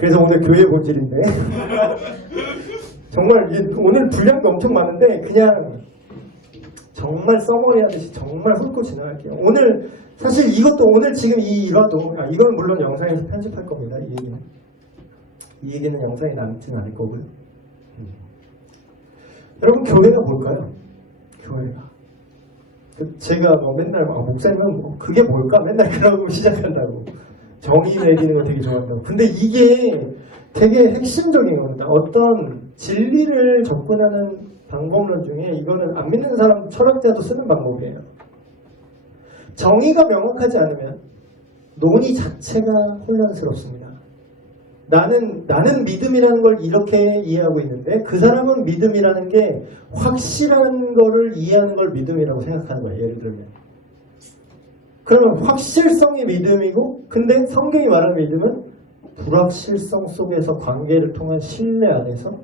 그래서 오늘 교회 본질인데 정말 오늘 분량도 엄청 많은데 그냥 정말 써머리 하듯이 정말 훑고 지나갈게요. 오늘 사실 이것도 오늘 지금 이 일화도 이건 물론 영상에서 편집할 겁니다. 이 얘기는 영상에 남지는 않을 거고요. 여러분 교회가 뭘까요? 교회가 제가 맨날 목사님은 그게 뭘까? 맨날 그러고 시작한다고 정의 내리는 거 되게 좋아한다고. 근데 이게 되게 핵심적인 겁니다. 어떤 진리를 접근하는 방법론 중에 이거는 안 믿는 사람 철학자도 쓰는 방법이에요. 정의가 명확하지 않으면 논의 자체가 혼란스럽습니다. 나는 믿음이라는 걸 이렇게 이해하고 있는데 그 사람은 믿음이라는 게 확실한 거를 이해하는 걸 믿음이라고 생각하는 거예요. 예를 들면 그러면 확실성이 믿음이고 근데 성경이 말하는 믿음은 불확실성 속에서 관계를 통한 신뢰 안에서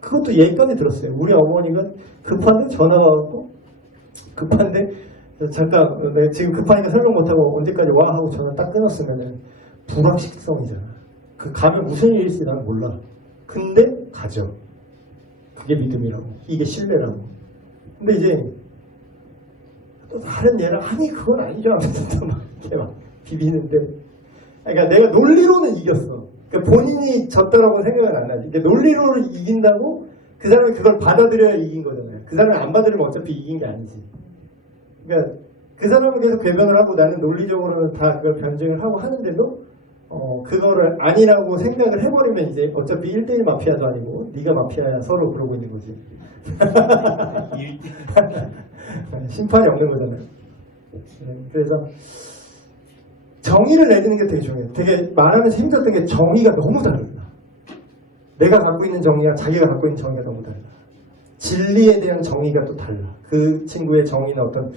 그것도 예까지 들었어요. 우리 어머니가 급한데 전화가 왔고 급한데 잠깐 내가 지금 급하니까 설명 못하고 언제까지 와 하고 전화 딱 끊었으면 불확실성이잖아. 그 가면 무슨 일이 있을지 난 몰라. 근데 가죠. 그게 믿음이라고. 이게 신뢰라고. 근데 이제 또 다른 얘는 아니 그건 아니죠 하면서 막 이렇게 막 비비는데 그러니까 내가 논리로는 이겼어. 그러니까 본인이 졌다라고 생각은 안 나지. 그러니까 논리로 이긴다고 그 사람이 그걸 받아들여야 이긴 거잖아요. 그 사람이 안 받아들이면 어차피 이긴 게 아니지. 그러니까 그 사람은 계속 배변을 하고 나는 논리적으로는 다 그걸 변증을 하고 하는데도 그거를 아니라고 생각을 해버리면 이제 어차피 1대1 마피아도 아니고 네가 마피아야 서로 그러고 있는 거지. 심판이 없는 거잖아요. 그래서 정의를 내리는 게 되게 중요해요. 되게 말하면서 힘들었던 게 정의가 너무 달라. 내가 갖고 있는 정의와 자기가 갖고 있는 정의가 너무 달라. 진리에 대한 정의가 또 달라. 그 친구의 정의는 어떤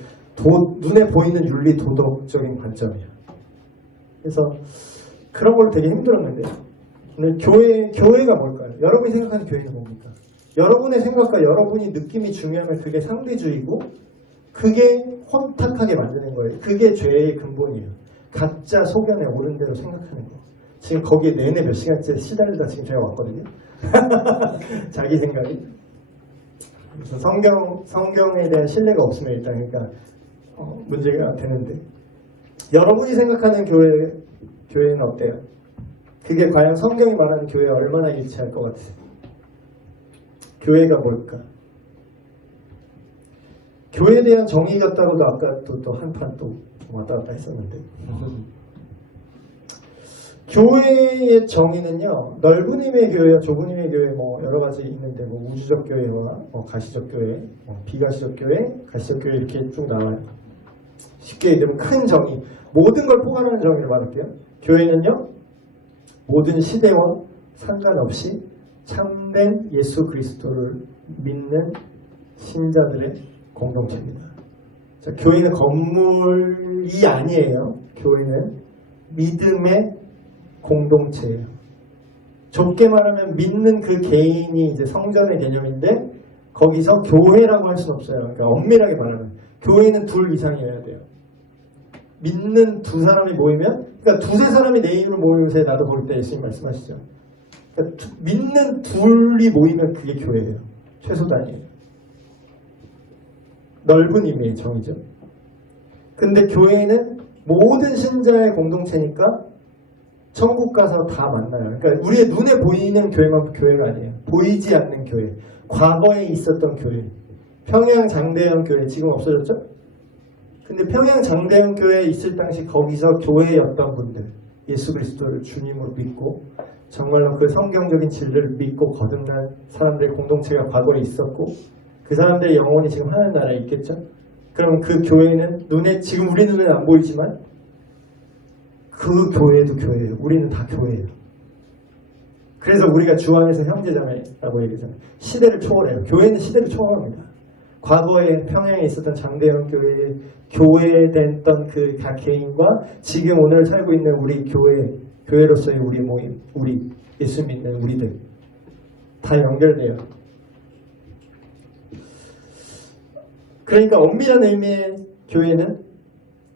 눈에 보이는 윤리 도덕적인 관점이야. 그래서 그런 걸 되게 힘들었는데 오늘 교회가 뭘까요? 여러분이 생각하는 교회는 뭡니까? 여러분의 생각과 여러분이 느낌이 중요하면 그게 상대주의고 그게 혼탁하게 만드는 거예요. 그게 죄의 근본이에요. 각자 소견에 옳은 대로 생각하는 거. 지금 거기에 내내 몇 시간째 시달리다 지금 제가 왔거든요. 자기 생각이. 그래서 성경에 대한 신뢰가 없으면 일단 그러니까 문제가 되는데 여러분이 생각하는 교회는 어때요? 그게 과연 성경이 말하는 교회와 얼마나 일치할 것 같으세요? 교회가 뭘까? 교회에 대한 정의 같다고도 아까 또 한판 또 왔다 갔다 했었는데 교회의 정의는요 넓은 힘의 교회와 좁은 힘의 교회 뭐 여러 가지 있는데 뭐 우주적 교회와 가시적 교회, 비가시적 교회, 가시적 교회 이렇게 쭉 나와요. 쉽게 얘기하면 큰 정의, 모든 걸 포괄하는 정의를 말할게요. 교회는요 모든 시대와 상관없이 참된 예수 그리스도를 믿는 신자들의 공동체입니다. 자, 교회는 건물이 아니에요. 교회는 믿음의 공동체예요. 좁게 말하면 믿는 그 개인이 이제 성전의 개념인데 거기서 교회라고 할 수는 없어요. 그러니까 엄밀하게 말하면 교회는 둘 이상이어야 돼요. 믿는 두 사람이 모이면 그러니까 두세 사람이 내 이름으로 모이면서 나도 볼 때 예수님 말씀하시죠. 그러니까 믿는 둘이 모이면 그게 교회예요. 최소 단위예요. 넓은 의미의 정의죠. 근데 교회는 모든 신자의 공동체니까 천국 가서 다 만나요. 그러니까 우리의 눈에 보이는 교회만 교회가 아니에요. 보이지 않는 교회. 과거에 있었던 교회. 평양 장대현 교회 지금 없어졌죠? 근데 평양 장대현 교회에 있을 당시 거기서 교회였던 분들 예수 그리스도를 주님으로 믿고 정말로 그 성경적인 진리를 믿고 거듭난 사람들의 공동체가 과거에 있었고 그 사람들의 영혼이 지금 하나님 나라에 있겠죠? 그럼 그 교회는 지금 우리 눈에는 안 보이지만 그 교회도 교회예요. 우리는 다 교회예요. 그래서 우리가 주 안에서 형제자매라고 얘기하잖아요. 시대를 초월해요. 교회는 시대를 초월합니다. 과거에 평양에 있었던 장대현 교회에 됐던 그 각 개인과 지금 오늘 살고 있는 우리 교회로서의 우리 모임, 우리 예수 믿는 우리들 다 연결돼요. 그러니까 엄밀한 의미의 교회는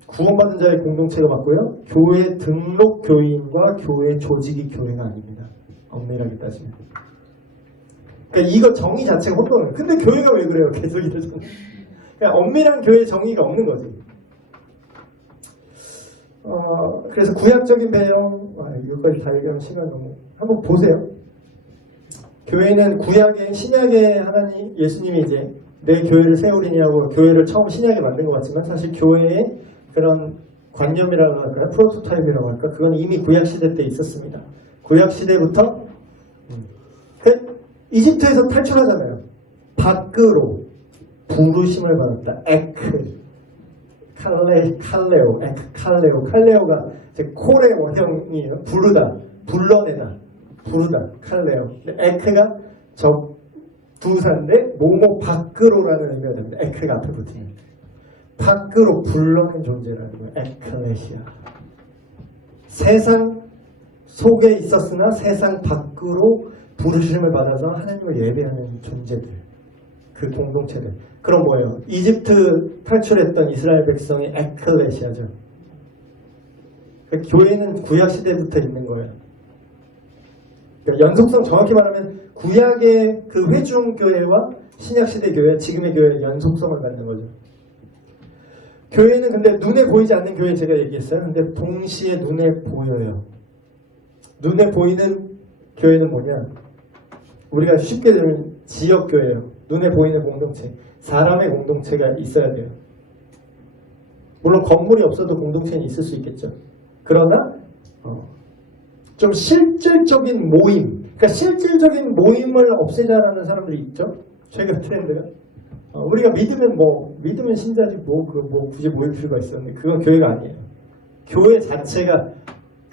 구원받은 자의 공동체가 맞고요. 교회 등록 교인과 교회 조직이 교회가 아닙니다. 엄밀하게 따지면. 그러니까 이거 정의 자체가 혼돈을. 근데 교회가 왜 그래요? 계속 이러잖아요. 그러니까 엄밀한 교회 정의가 없는 거지. 그래서 구약적인 배경, 이것까지 다 얘기하면 시간 너무. 한번 보세요. 교회는 구약의 신약의 하나님 예수님이 이제 내 교회를 세우리냐고 교회를 처음 신약에 만든 것 같지만 사실 교회의 그런 관념이라고 할까요? 프로토타입이라고 할까? 그건 이미 구약 시대 때 있었습니다. 구약 시대부터 이집트에서 탈출하잖아요. 밖으로 부르심을 받았다. 칼레오가 이제 콜의 원형이에요. 부르다, 불러내다, 부르다, 칼레오. 에크가 저 두사인데 뭐뭐 밖으로라는 의미가 됩니다. 에크가 앞에 붙으면 밖으로 불러낸 존재라는 거예요. 에클레시아. 세상 속에 있었으나 세상 밖으로 부르심을 받아서 하나님을 예배하는 존재들, 그 공동체들. 그럼 뭐예요? 이집트 탈출했던 이스라엘 백성이 에클레시아죠. 그러니까 교회는 구약 시대부터 있는 거예요. 그러니까 연속성, 정확히 말하면 구약의 그 회중 교회와 신약 시대 교회, 지금의 교회의 연속성을 갖는 거죠. 교회는 근데 눈에 보이지 않는 교회 제가 얘기했어요. 근데 동시에 눈에 보여요. 눈에 보이는 교회는 뭐냐? 우리가 쉽게 들으면 지역교회예요. 눈에 보이는 공동체. 사람의 공동체가 있어야 돼요. 물론 건물이 없어도 공동체는 있을 수 있겠죠. 그러나 좀 실질적인 모임, 그러니까 실질적인 모임을 없애자라는 사람들이 있죠. 최근 트렌드가. 우리가 믿으면 신자지 굳이 모일 필요가 있었는데 그건 교회가 아니에요. 교회 자체가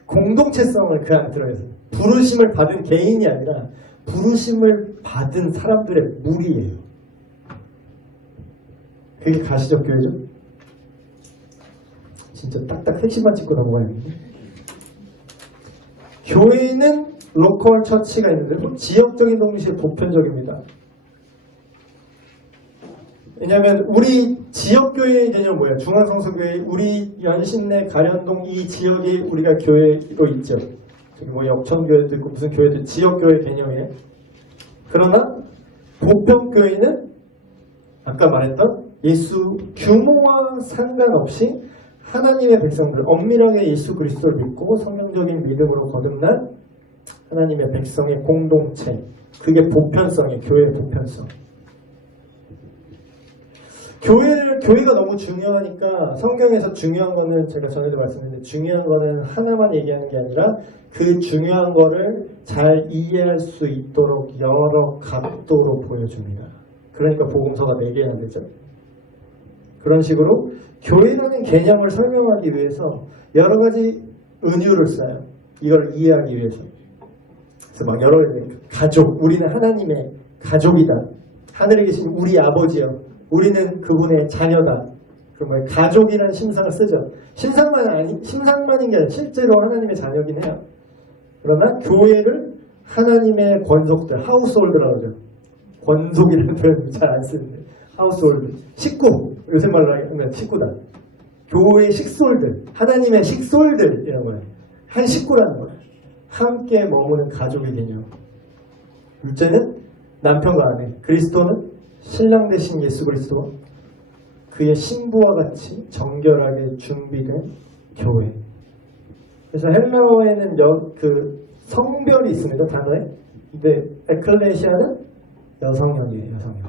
공동체성을 그 안에 들어있어요. 부르심을 받은 개인이 아니라 부르심을 받은 사람들의 무리예요. 그게 가시적 교회죠. 진짜 딱딱 핵심만 짚고 넘어가야겠네. 교회는 로컬 처치가 있는데 지역적인 동시에 보편적입니다. 왜냐하면 우리 지역교회의 개념은 뭐예요? 중앙성서교회, 우리 연신내, 가련동 이 지역이 우리가 교회로 있죠. 저기 뭐 역천교회도 있고 무슨 교회도 지역교회 개념이에요. 그러나 보편교회는 아까 말했던 예수 규모와 상관없이 하나님의 백성들, 엄밀하게 예수 그리스도를 믿고 성경적인 믿음으로 거듭난 하나님의 백성의 공동체, 그게 보편성이에요. 교회의 보편성. 교회가 너무 중요하니까 성경에서 중요한 거는 제가 전에도 말씀드렸는데 중요한 거는 하나만 얘기하는 게 아니라 그 중요한 거를 잘 이해할 수 있도록 여러 각도로 보여줍니다. 그러니까 복음서가 4개나 되죠. 그런 식으로 교회라는 개념을 설명하기 위해서 여러 가지 은유를 써요. 이걸 이해하기 위해서. 그래서 막 여러 가족, 우리는 하나님의 가족이다. 하늘에 계신 우리 아버지요. 우리는 그분의 자녀다. 그러면 가족이라는 심상을 쓰죠. 심상만인 게 아니라 실제로 하나님의 자녀긴 해요. 그러나 교회를 하나님의 권속들, 하우스홀드라고 하죠. 권속이라는 표현 잘 안 쓰는데 하우스홀드, 식구, 요새 말로 하면 식구다. 교회의 식솔들, 하나님의 식솔들 이런 거예요. 한 식구라는 거예요. 함께 머무는 가족의 개념. 둘째는 남편과 아내, 그리스도는 신랑 되신 예수 그리스도, 그의 신부와 같이 정결하게 준비된 교회. 그래서 헬라어에는 그 성별이 있습니다. 단어에. 근데 에클레시아는 여성형이에요. 여성형.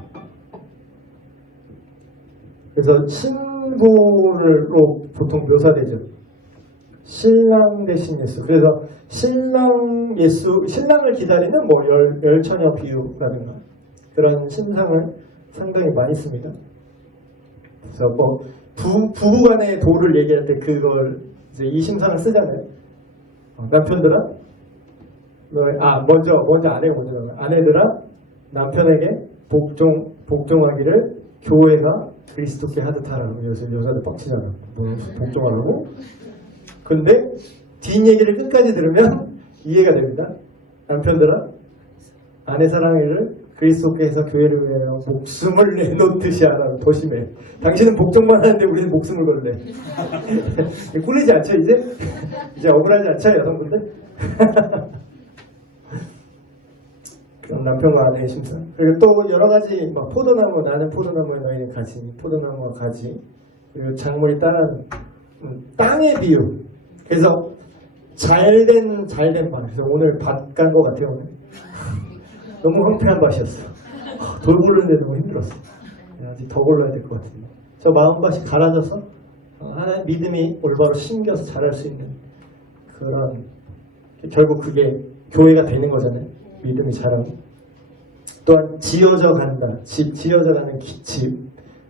그래서 신부로 보통 묘사되죠. 신랑 대신 예수. 그래서 신랑을 기다리는 뭐 열처녀 비유라든가 그런 신상을 상당히 많이 씁니다. 그래서 뭐 부부간의 도를 얘기할 때 그걸 이제 이 심상을 쓰잖아요. 남편들아, 먼저 아내들아 남편에게 복종하기를 교회가 그리스도께 하듯 하라고. 요새 여자들 빡치잖아. 복종하라고. 근데 뒷얘기를 끝까지 들으면 이해가 됩니다. 남편들아, 아내 사랑을 그리스도께서 교회를 위하여 목숨을 내놓듯이 하라. 더 심해. 당신은 복종만 하는데 우리는 목숨을 걸래. 꿀리지 않죠 이제? 이제 억울하지 않죠 여성분들? 그럼 남편과 아내의 심사. 그리고 또 여러 가지 막 포도나무, 나는 포도나무에 너희는 가지, 포도나무와 가지, 그리고 작물이 따른 땅의 비유. 그래서 잘된 밭. 그래서 오늘 밭 간 것 같아요. 오늘. 너무 황폐한 밭이었어. 돌 고르는데 너무 힘들었어. 아직 더 골라야 될 것 같은데. 저 마음밭이 갈아져서 하나의 믿음이 올바로 심겨서 자랄 수 있는 그런, 결국 그게 교회가 되는 거잖아요. 믿음이 자라고. 또한 지어져 간다. 지어져 가는 집.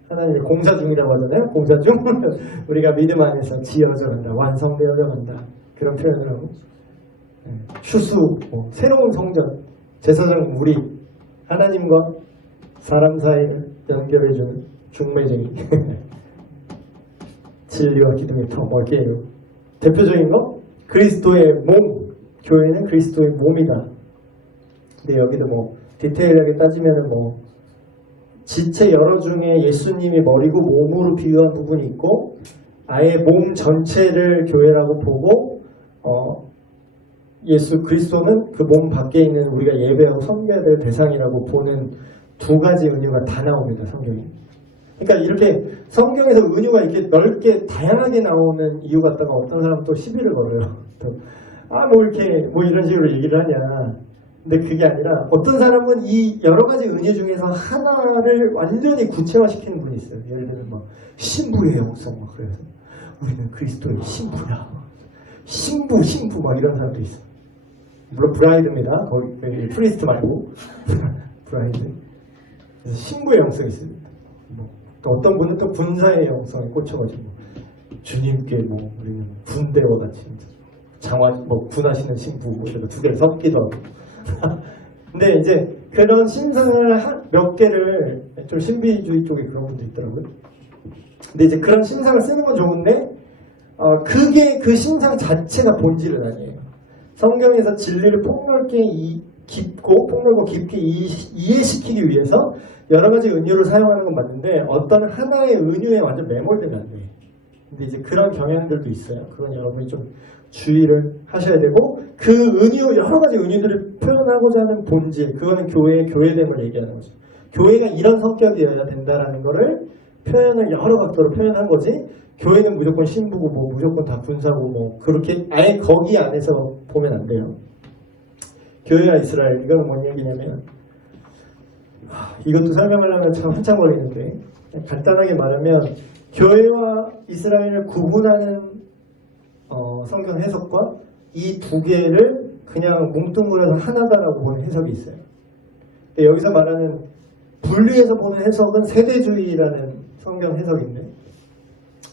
하나님이 공사 중이라고 하잖아요. 공사 중. 우리가 믿음 안에서 지어져 간다. 완성되어져 간다. 그런 표현을 하고. 추수, 새로운 성전, 제사장 우리, 하나님과 사람 사이를 연결해주는 중매쟁이. 진리와 기둥의 터, 뭐게요. 대표적인 거, 그리스도의 몸. 교회는 그리스도의 몸이다. 근데 여기도 뭐 디테일하게 따지면은 뭐 지체 여러 중에 예수님이 머리고 몸으로 비유한 부분이 있고, 아예 몸 전체를 교회라고 보고 예수 그리스도는 그 몸 밖에 있는 우리가 예배하고 섬겨야 될 대상이라고 보는 두 가지 은유가 다 나옵니다. 성경에. 그러니까 이렇게 성경에서 은유가 이렇게 넓게 다양하게 나오는 이유 갖다가 어떤 사람은 또 시비를 걸어요. 뭐 이렇게 뭐 이런 식으로 얘기를 하냐. 근데 그게 아니라 어떤 사람은 이 여러 가지 은유 중에서 하나를 완전히 구체화시키는 분이 있어요. 예를 들면 막 신부의 영성 막 그래서 우리는 그리스도의 신부야. 신부 막 이런 사람도 있어. 물론 브라이드입니다. 거기 프리스트 말고 브라이드. 그래서 신부의 영성이 있습니다. 뭐, 또 어떤 분은 또 군사의 영성에 꽂혀가지고 주님께 뭐 우리는 군대와 같이 뭐 군하시는 신부 뭐 이런 두 개를 섞기도 하고. 근데 이제 그런 신상을 몇 개를 좀 신비주의 쪽에 그런 분도 있더라고요. 근데 이제 그런 신상을 쓰는 건 좋은데 그게 그 신상 자체가 본질은 아니에요. 성경에서 진리를 폭넓고 깊게 이해시키기 위해서 여러 가지 은유를 사용하는 건 맞는데 어떤 하나의 은유에 완전 매몰되면 안 돼요. 근데 이제 그런 경향들도 있어요. 그건 여러분이 좀 주의를 하셔야 되고, 그 은유, 여러 가지 은유들을 표현하고자 하는 본질, 그거는 교회의 교회됨을 얘기하는 거죠. 교회가 이런 성격이어야 된다라는 거를 표현을 여러 각도로 표현한 거지, 교회는 무조건 신부고 뭐 무조건 다 군사고 뭐 그렇게 아예 거기 안에서 보면 안 돼요. 교회와 이스라엘, 이거는 뭔 얘기냐면 이것도 설명하려면 참 한참 걸리는데 간단하게 말하면 교회와 이스라엘을 구분하는 성경 해석과 이 두 개를 그냥 뭉뚱그려서 하나다라고 보는 해석이 있어요. 근데 여기서 말하는 분리해서 보는 해석은 세대주의라는 성경 해석인데,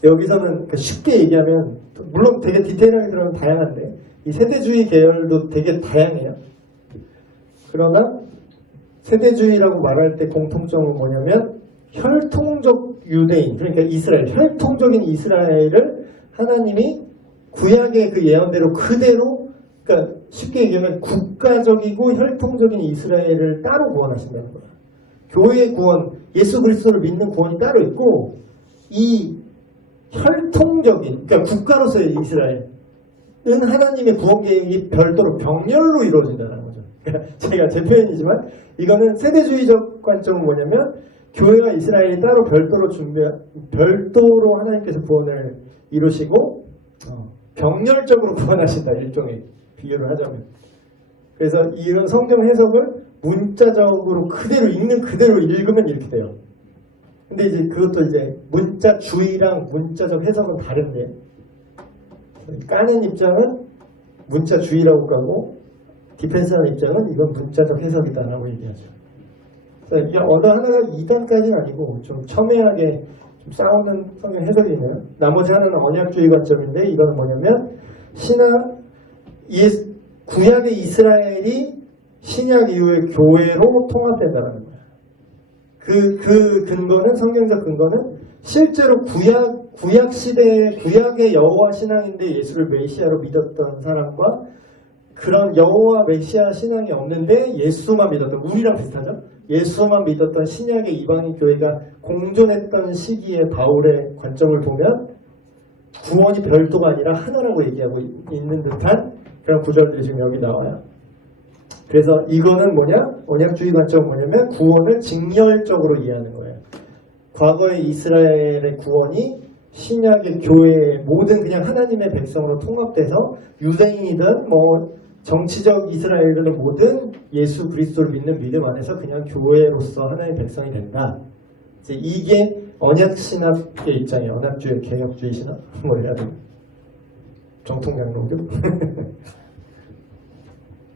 여기서는 쉽게 얘기하면, 물론 되게 디테일하게 들어가면 다양한데 이 세대주의 계열도 되게 다양해요. 그러나 세대주의라고 말할 때 공통점은 뭐냐면 혈통적 유대인, 그러니까 이스라엘, 혈통적인 이스라엘을 하나님이 구약의 그 예언대로 그대로, 그러니까 쉽게 얘기하면 국가적이고 혈통적인 이스라엘을 따로 구원하신다는 거예요. 교회의 구원, 예수 그리스도를 믿는 구원이 따로 있고, 이 혈통적인, 그러니까 국가로서의 이스라엘은 하나님의 구원 계획이 별도로 병렬로 이루어진다는 거죠. 그러니까 제가 제 표현이지만 이거는 세대주의적 관점은 뭐냐면 교회와 이스라엘이 따로 별도로 하나님께서 구원을 이루시고 병렬적으로 구원하신다, 일종의 비유를 하자면. 그래서 이런 성경 해석을 문자적으로 그대로 읽는 그대로 읽으면 이렇게 돼요. 근데 이제 그것도 이제 문자주의랑 문자적 해석은 다른데, 까는 입장은 문자주의라고 까고 디펜스하는 입장은 이건 문자적 해석이다라고 얘기하죠. 그래서 이 언어 하나가 2단까지는 아니고 좀 첨예하게 좀 싸우는 성경 해석이 있네요. 나머지 하나는 언약주의 관점인데, 이건 뭐냐면 구약의 이스라엘이 신약 이후의 교회로 통합된다는 거예요. 그 근거는, 성경적 근거는 실제로 구약 시대의 구약의 여호와 신앙인데 예수를 메시아로 믿었던 사람과 그런 여호와 메시아 신앙이 없는데 예수만 믿었던, 우리랑 비슷하죠? 예수만 믿었던 신약의 이방인 교회가 공존했던 시기에 바울의 관점을 보면 구원이 별도가 아니라 하나라고 얘기하고 있는 듯한 그런 구절들이 지금 여기 나와요. 그래서 이거는 뭐냐? 언약주의 관점은 뭐냐면 구원을 직렬적으로 이해하는 거예요. 과거의 이스라엘의 구원이 신약의 교회의 모든 그냥 하나님의 백성으로 통합돼서 유대인이든 뭐 정치적 이스라엘이든 모든 예수 그리스도를 믿는 믿음 안에서 그냥 교회로서 하나님의 백성이 된다. 이제 이게 언약신학의 입장이에요. 언약주의, 개혁주의 신학 뭐 해야 되나? 정통양로교?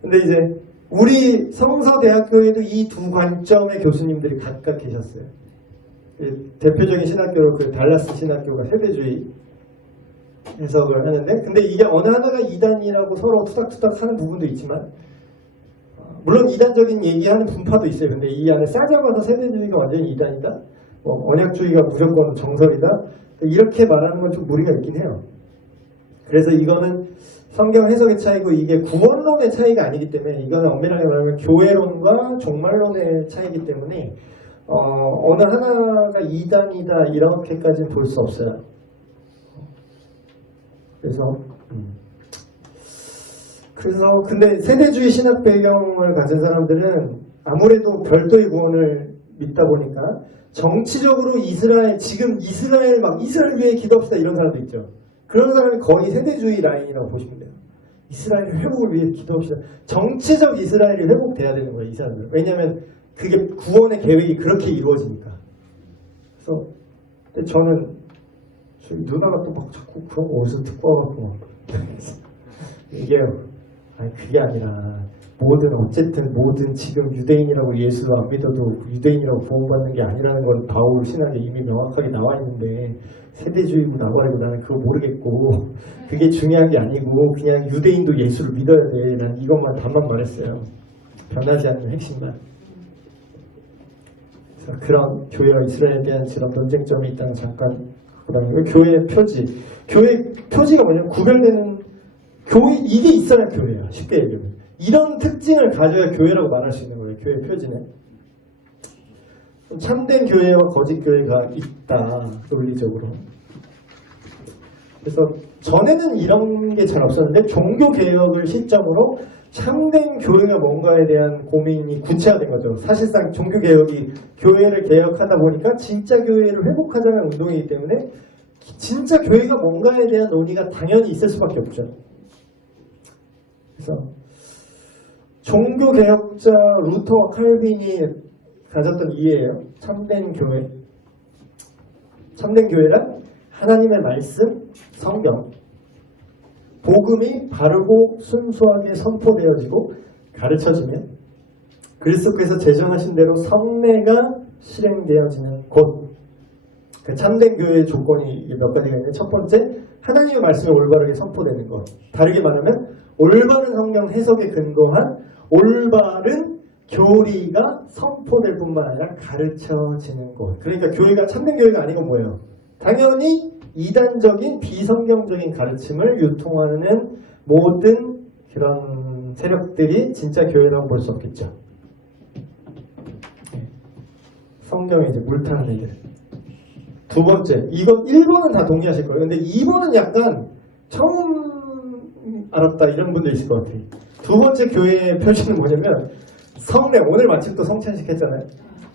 근데 이제 우리 성서대학교에도 이 두 관점의 교수님들이 각각 계셨어요. 대표적인 신학교, 그 달라스 신학교가 세대주의 해석을 하는데, 근데 이게 어느 하나가 이단이라고 서로 투닥투닥 하는 부분도 있지만, 물론 이단적인 얘기하는 분파도 있어요. 근데 이 안에 싸잡아서 세대주의가 완전히 이단이다, 언약주의가 무조건 정설이다, 이렇게 말하는 건 좀 무리가 있긴 해요. 그래서 이거는 성경 해석의 차이고 이게 구원론의 차이가 아니기 때문에, 이거는 엄밀하게 말하면 교회론과 종말론의 차이기 때문에 어느 하나가 이단이다 이렇게까지는 볼 수 없어요. 그래서 근데 세대주의 신학 배경을 가진 사람들은 아무래도 별도의 구원을 믿다 보니까 정치적으로 지금 이스라엘 위해 기도합시다 이런 사람도 있죠. 그런 사람이 거의 세대주의 라인이라고 보시면 돼요. 이스라엘 회복을 위해 기도합시다. 정치적 이스라엘이 회복돼야 되는 거예요, 이 사람들. 왜냐하면 그게 구원의 계획이 그렇게 이루어지니까. 그래서 근데 저는 저희 누나가 또 막 자꾸 그런 거 어디서 듣고 와갖고 막 이게 그게 아니라 모든 지금 유대인이라고 예수 안 믿어도 유대인이라고 구원받는 게 아니라는 건 바울 신학에 이미 명확하게 나와 있는데 세대주의고 나발이고 나는 그거 모르겠고 그게 중요한 게 아니고 그냥 유대인도 예수를 믿어야 돼. 난 이것만 답만 말했어요. 변하지 않는 핵심만. 그래서 그런 교회와 이스라엘에 대한 그런 논쟁점이 있다는 잠깐 그다음에 교회의 표지. 교회 표지가 뭐냐면 구별되는 교회, 이게 있어야 교회야. 쉽게 얘기하면. 이런 특징을 가져야 교회라고 말할 수 있는 거예요. 교회 표지는. 참된 교회와 거짓 교회가 있다. 논리적으로. 그래서 전에는 이런 게 잘 없었는데 종교개혁을 시점으로 참된 교회가 뭔가에 대한 고민이 구체화된 거죠. 사실상 종교개혁이 교회를 개혁하다 보니까 진짜 교회를 회복하자는 운동이기 때문에 진짜 교회가 뭔가에 대한 논의가 당연히 있을 수밖에 없죠. 그래서 종교개혁자 루터와 칼빈이 가졌던 이해예요. 참된 교회. 참된 교회란 하나님의 말씀, 성경, 복음이 바르고 순수하게 선포되어지고 가르쳐지면 그리스도께서 제정하신 대로 성례가 실행되어지는 곳. 그 참된 교회의 조건이 몇 가지가 있는데 첫 번째, 하나님의 말씀이 올바르게 선포되는 것. 다르게 말하면 올바른 성경 해석에 근거한 올바른 교리가 선포될 뿐만 아니라 가르쳐지는 곳. 그러니까 교회가 참된 교회가 아니고 뭐예요? 당연히 이단적인 비성경적인 가르침을 유통하는 모든 그런 세력들이 진짜 교회라고 볼 수 없겠죠. 성경에 이제 물타는 애들. 두 번째, 이건 1번은 다 동의하실 거예요. 근데 2번은 약간 처음 알았다 이런 분도 있을 것 같아요. 두 번째 교회의 표지는 뭐냐면 성례, 오늘 마침 또 성찬식 했잖아요.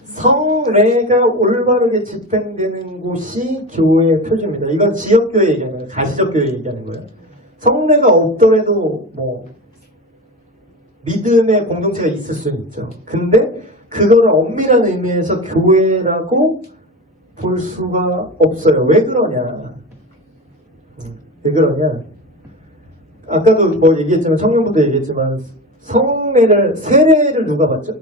성례가 올바르게 집행되는 곳이 교회의 표지입니다. 이건 지역교회 얘기하는 거예요. 가시적교회 얘기하는 거예요. 성례가 없더라도 뭐 믿음의 공동체가 있을 수는 있죠. 근데 그거를 엄밀한 의미에서 교회라고 볼 수가 없어요. 왜 그러냐? 아까도 뭐 얘기했지만 청년부터 얘기했지만 세례를 누가 받죠?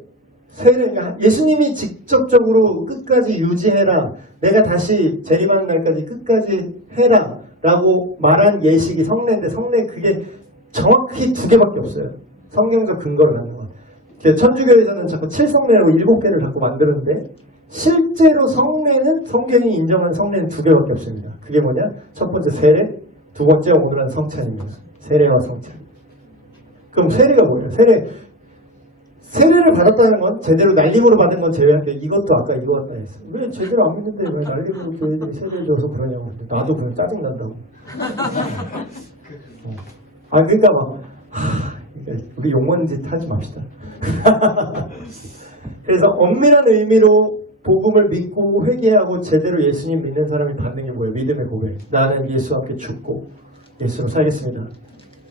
예수님이 직접적으로 끝까지 유지해라. 내가 다시 재림하는 날까지 끝까지 해라. 라고 말한 예식이 성례인데 성례 그게 정확히 2개밖에 없어요. 성경적 근거를 갖는 거. 천주교에서는 자꾸 7성례라고 7개를 자꾸 만드는데 실제로 성례는 성경이 인정한 성례는 2개밖에 없습니다. 그게 뭐냐? 첫 번째 세례, 두 번째 오늘 한 성찬입니다. 세례와 성찬. 그럼 세례가 뭐예요? 세례를 받았다는 건 제대로 날림으로 받은 건 제외할게. 이것도 아까 이거 같다 했어. 왜 제대로 안 믿는데 왜 날림으로 교회들이 세례를 줘서 그러냐고. 나도 그냥 짜증난다고. 그러니까 막 우리 용언 짓 하지 맙시다. 그래서 엄밀한 의미로 복음을 믿고 회개하고 제대로 예수님 믿는 사람이 받는 게 뭐예요? 믿음의 고백. 나는 예수와 함께 죽고 예수로 살겠습니다.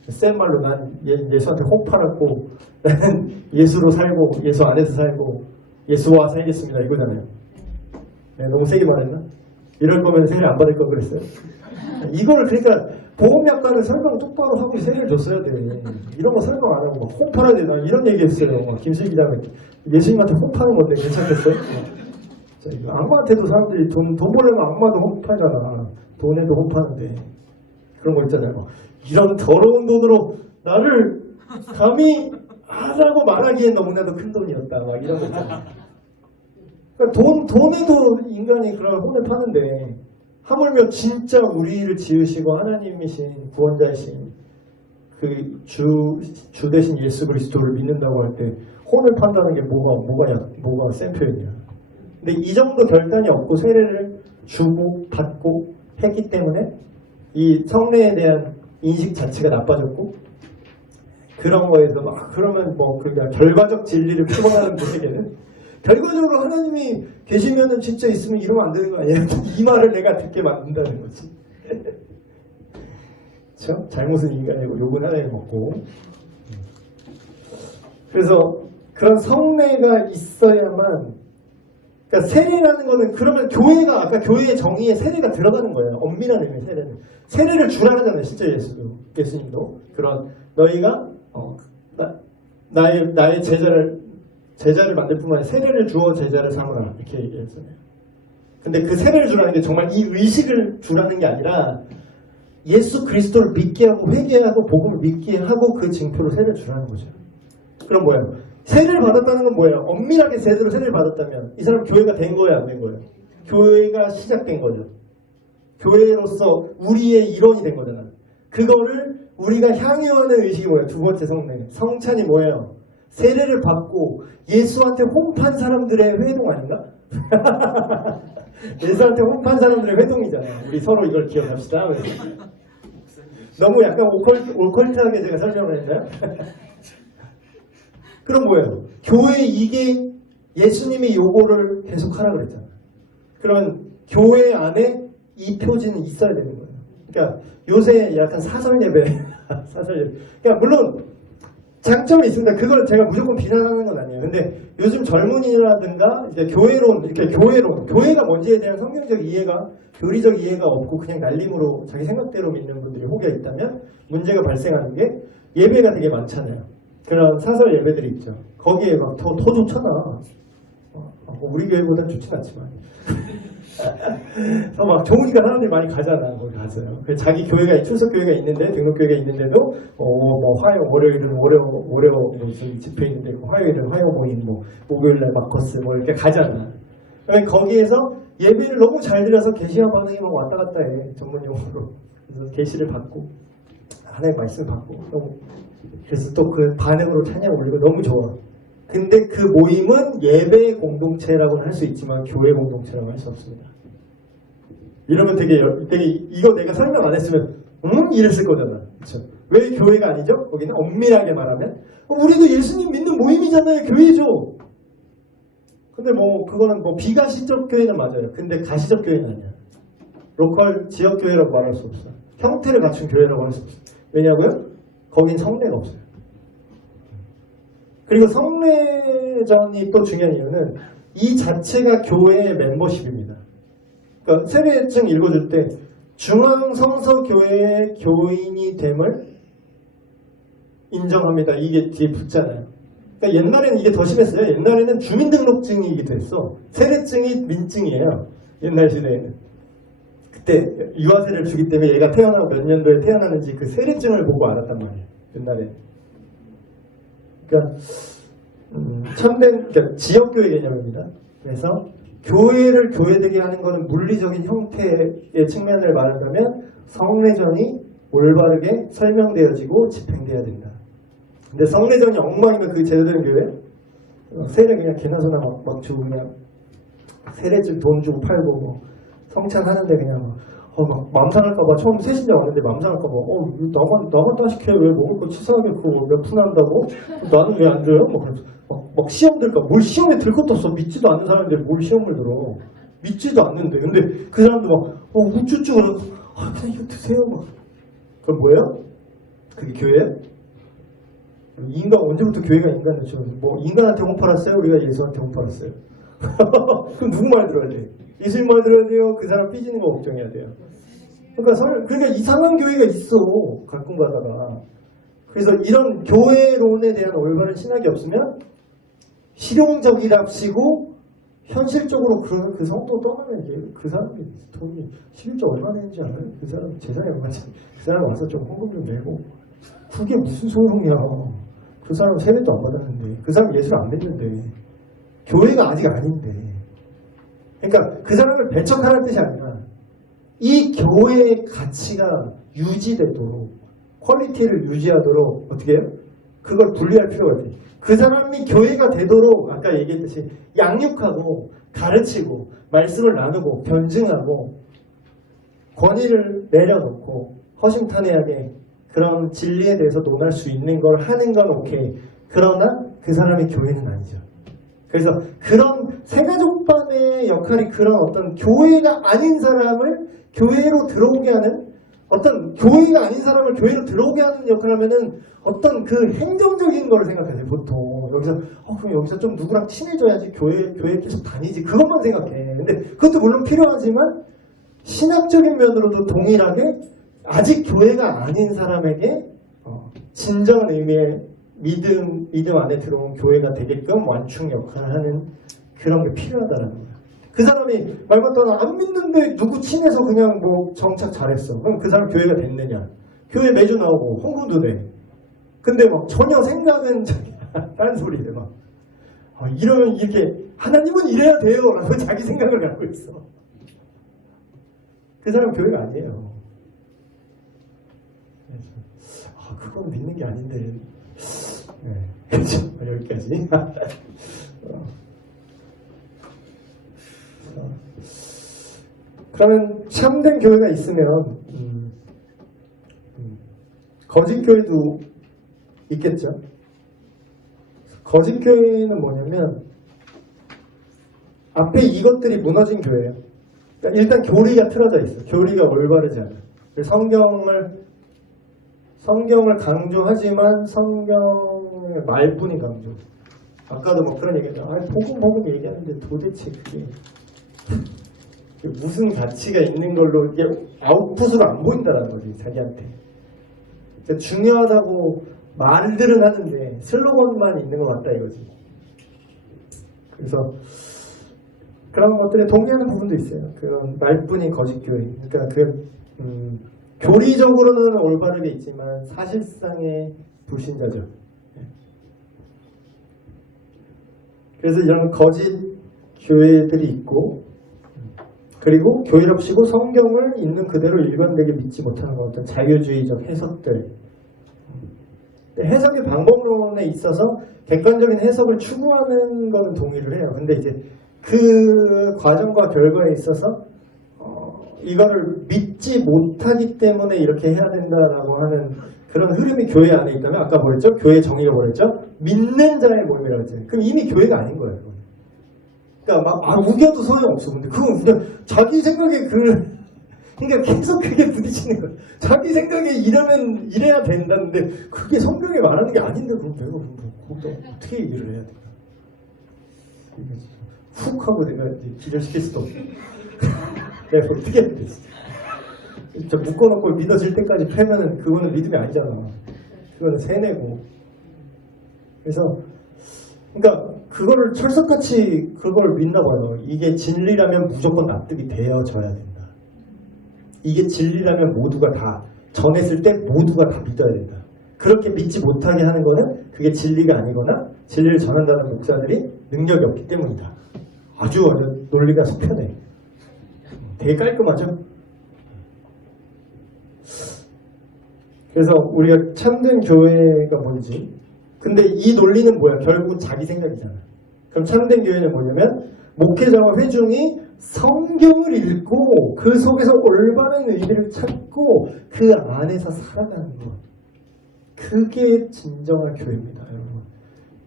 센 말로 난 예수한테 혹 팔았고 나는 예수로 살고 예수 안에서 살고 예수와 살겠습니다. 이거잖아요. 네, 너무 세게 말했나? 이럴 거면 세례 안 받을 걸 그랬어요. 이거를 그러니까 복음약관을 설명 똑바로 하고 세례를 줬어야 돼. 이런 거 설명 안 하고 막 혹 팔아야 돼. 난 이런 얘기했어요. 김슬기 기자가 예수님한테 혹 파는 건데 괜찮겠어요? 악마한테도 사람들이 돈 벌려면 악마도 혹 팔잖아. 돈에도 혹 파는데 그런 거 있잖아요. 막 이런 더러운 돈으로 나를 감히 하라고 말하기엔 너무나도 큰 돈이었다. 막 이런 거 있잖아요. 그러니까 돈에도 인간이 그런 혼을 파는데 하물며 진짜 우리를 지으시고 하나님이신 구원자이신 그 주 대신 예수 그리스도를 믿는다고 할 때 혼을 판다는 게 뭐가 센 표현이야. 근데 이 정도 결단이 없고 세례를 주고 받고 했기 때문에 이 성례에 대한 인식 자체가 나빠졌고 그런 거에서 막 그러면 뭐 그냥 결과적 진리를 표방하는 분에게는 결과적으로 하나님이 계시면은 진짜 있으면 이러면 안 되는 거 아니에요? 이 말을 내가 듣게 만든다는 거지. 그렇죠? 잘못은 인간이고 욕은 하나님 먹고. 그래서 그런 성례가 있어야만 그러니까 세례라는 거는 그러면 교회가 아까 교회의 정의에 세례가 들어가는 거예요. 엄밀한 의미의 세례는. 세례를 주라잖아요. 실제 예수님도. 그런 너희가 나의 제자를 만들 뿐만 아니라 세례를 주어 제자를 삼으라 이렇게 얘기했잖아요. 근데 그 세례를 주라는 게 정말 이 의식을 주라는 게 아니라 예수 그리스도를 믿게 하고 회개하고 복음을 믿게 하고 그 징표로 세례를 주라는 거죠. 그럼 뭐예요? 세례를 받았다는 건 뭐예요? 엄밀하게 제대로 세례를 받았다면 이 사람 교회가 된 거예요? 안 된 거예요? 교회가 시작된 거죠. 교회로서 우리의 일원이 된 거잖아요. 그거를 우리가 향유하는 의식이 뭐예요? 두 번째 성례. 성찬이 뭐예요? 세례를 받고 예수한테 홍판 사람들의 회동 아닌가? 예수한테 홍판 사람들의 회동이잖아요. 우리 서로 이걸 기억합시다. 너무 약간 올컬트하게 제가 설명을 했나요? 그럼 뭐예요? 교회 이게 예수님이 요거를 계속 하라 그랬잖아요. 그러면 교회 안에 이 표지는 있어야 되는 거예요. 그러니까 요새 약간 사설 예배, 그러니까 물론 장점이 있습니다. 그걸 제가 무조건 비난하는 건 아니에요. 근데 요즘 젊은이라든가 이제 교회가 뭔지에 대한 성경적 이해가, 교리적 이해가 없고 그냥 날림으로 자기 생각대로 믿는 분들이 혹여 있다면 문제가 발생하는 게 예배가 되게 많잖아요. 그런 사설 예배들이 있죠. 거기에 막 더 좋잖아. 우리 교회보다는 좋진 않지만. 막 좋으니까 사람들이 많이 가잖아. 거기 가서요. 자기 교회가 출석 교회가 있는데 등록 교회가 있는데도 뭐 월요일은 월요 무슨 집회 있는데 화요일은 화요 모임 뭐 목요일날 마커스 뭐 이렇게 가잖아. 거기에서 예배를 너무 잘 드려서 계시와 반응이 막 왔다 갔다 해. 전문 용어로. 그래서 계시를 받고 하나의 말씀을 받고 그래서 또 그 반응으로 찬양 올리고 너무 좋아. 근데 그 모임은 예배 공동체라고는 할 수 있지만 교회 공동체라고 할 수 없습니다. 이러면 되게 이거 내가 설명 안 했으면 이랬을 거잖아. 그렇죠? 왜 교회가 아니죠? 거기는 엄밀하게 말하면 우리도 예수님 믿는 모임이잖아요. 교회죠. 근데 뭐 그거는 뭐 비가시적 교회는 맞아요. 근데 가시적 교회는 아니야. 로컬 지역 교회라고 말할 수 없어요. 형태를 갖춘 교회라고 할 수 없어요. 왜냐고요? 거긴 성례가 없어요. 그리고 성례전이 또 중요한 이유는 이 자체가 교회의 멤버십입니다. 그러니까 세례증 읽어줄 때 중앙성서교회의 교인이 됨을 인정합니다. 이게 뒤에 붙잖아요. 그러니까 옛날에는 이게 더 심했어요. 옛날에는 주민등록증이기도 했어. 세례증이 민증이에요. 옛날 시대에는. 그때 유아세를 주기 때문에 얘가 태어나고 몇 년도에 태어나는지 그 세례증을 보고 알았단 말이에요. 옛날에. 그러니까 그러니까 지역교회 개념입니다. 그래서 교회를 교회되게 하는 것은 물리적인 형태의 측면을 말한다면 성례전이 올바르게 설명되어지고 집행되어야 된다. 근데 성례전이 엉망이면 그게 제대로 된 교회? 세례 그냥 개나 소나 막 주고 그냥 세례줄 돈 주고 팔고 뭐 성찬하는데 그냥 막 맘 상할까봐 처음 세신자 왔는데 맘 상할까봐 나만 따식해 왜 먹을 거 치사하게 그거 몇 푼 한다고? 나는 왜 안 줘요? 막 시험 들까? 뭘 시험에 들 것도 없어. 믿지도 않는 사람인데 뭘 시험을 들어. 믿지도 않는데. 근데 그 사람도 막 우쭈쭈 그러고 그냥 이거 드세요. 막. 그럼 뭐예요? 그게 교회예요? 인간 언제부터 교회가 인간을 줘? 뭐 인간한테 혼 팔았어요? 우리가 예수한테 혼 팔았어요? 그럼 누구 말 들어야 돼? 예수님 말 들어야 돼요? 그 사람 삐지는 거 걱정해야 돼요? 그러니까 이상한 교회가 있어. 가끔 가다가. 그래서 이런 교회론에 대한 올바른 신학이 없으면 실용적이랍시고 현실적으로 그 성도 떠나면 이제 그 사람이 돈이 11조 얼마 내는지 알아요? 그 사람 재산이 얼마지? 그 사람 와서 좀 헌금 좀 내고 그게 무슨 소용이야. 그 사람은 세례도 안 받았는데 그 사람 예수를 안 믿는데 교회가 아직 아닌데 그러니까 그 사람을 배척하라는 뜻이 아니라 이 교회의 가치가 유지되도록 퀄리티를 유지하도록 어떻게 해요? 그걸 분리할 필요가 있대. 그 사람이 교회가 되도록 아까 얘기했듯이 양육하고 가르치고 말씀을 나누고 변증하고 권위를 내려놓고 허심탄회하게 그런 진리에 대해서 논할 수 있는 걸 하는 건 오케이. 그러나 그 사람이 교회는 아니죠. 그래서 그런 세가족반의 역할이 그런 어떤 교회가 아닌 사람을 교회로 들어오게 하는 어떤 교회가 아닌 사람을 교회로 들어오게 하는 역할을 하면은 어떤 그 행정적인 걸 생각하세요. 보통 여기서 그럼 여기서 좀 누구랑 친해져야지 교회 계속 다니지 그것만 생각해. 근데 그것도 물론 필요하지만 신학적인 면으로도 동일하게 아직 교회가 아닌 사람에게 진정한 의미의 믿음 안에 들어온 교회가 되게끔 완충 역할을 하는 그런 게 필요하다는 거예요. 그 사람이 말 맞다나 안 믿는데 누구 친해서 그냥 뭐 정착 잘했어. 그럼 그 사람 교회가 됐느냐? 교회 매주 나오고 헌금도 돼. 근데 막 전혀 생각은 딴 소리래 막. 이러면 이렇게 하나님은 이래야 돼요 라고 자기 생각을 갖고 있어. 그 사람 교회가 아니에요. 그건 믿는 게 아닌데. 네, 그렇죠. 여기까지. 그러면 참된 교회가 있으면 거짓 교회도 있겠죠. 거짓 교회는 뭐냐면 앞에 이것들이 무너진 교회예요. 그러니까 일단 교리가 틀어져 있어. 교리가 올바르지 않아. 성경을 강조하지만 성경의 말뿐이 강조. 아까도 뭐 그런 얘기했잖아. 복음 얘기하는데 도대체 그게 무슨 가치가 있는 걸로 이게 아웃풋으로 안 보인다는 거지 자기한테. 그러니까 중요하다고 말들은 하는데 슬로건만 있는 것 같다 이거지. 그래서 그런 것들에 동의하는 부분도 있어요. 그런 말뿐이 거짓 교회. 그러니까 교리적으로는 올바르게 있지만 사실상의 불신자죠. 그래서 이런 거짓 교회들이 있고 그리고 교회롭시고 성경을 있는 그대로 일관되게 믿지 못하는 어떤 자유주의적 해석들. 해석의 방법론에 있어서 객관적인 해석을 추구하는 것은 동의를 해요. 근데 이제 그 과정과 결과에 있어서 이거를 믿지 못하기 때문에 이렇게 해야 된다라고 하는 그런 흐름이 교회 안에 있다면 아까 뭐랬죠? 교회 정의가 뭐랬죠? 믿는 자의 모임이라고 했죠. 그럼 이미 교회가 아닌 거예요. 그러니까 막 우겨도 소용없어. 근데 그건 그냥 자기 생각에 그러니까 계속 그게 부딪히는 거예요. 자기 생각에 이래야 된다는데 그게 성경에 말하는 게 아닌데 그럼 내가 거기다 어떻게 얘기를 해야 될까? 훅 하고 내가 기절시킬 수도 없고 내가 어떻게 해야 되지? 진짜 묶어놓고 믿어질 때까지 패면은 그거는 믿음이 아니잖아. 그거는 세뇌고. 그래서 그러니까 그거를 철석같이 그걸 믿나 봐요. 이게 진리라면 무조건 납득이 되어져야 된다. 이게 진리라면 모두가 다 전했을 때 모두가 다 믿어야 된다. 그렇게 믿지 못하게 하는 거는 그게 진리가 아니거나 진리를 전한다는 목사들이 능력이 없기 때문이다. 아주 논리가 속편해. 되게 깔끔하죠? 그래서 우리가 참된 교회가 뭔지 근데 이 논리는 뭐야? 결국은 자기 생각이잖아. 그럼 참된 교회는 뭐냐면 목회자와 회중이 성경을 읽고 그 속에서 올바른 의미를 찾고 그 안에서 살아가는 것. 그게 진정한 교회입니다, 여러분.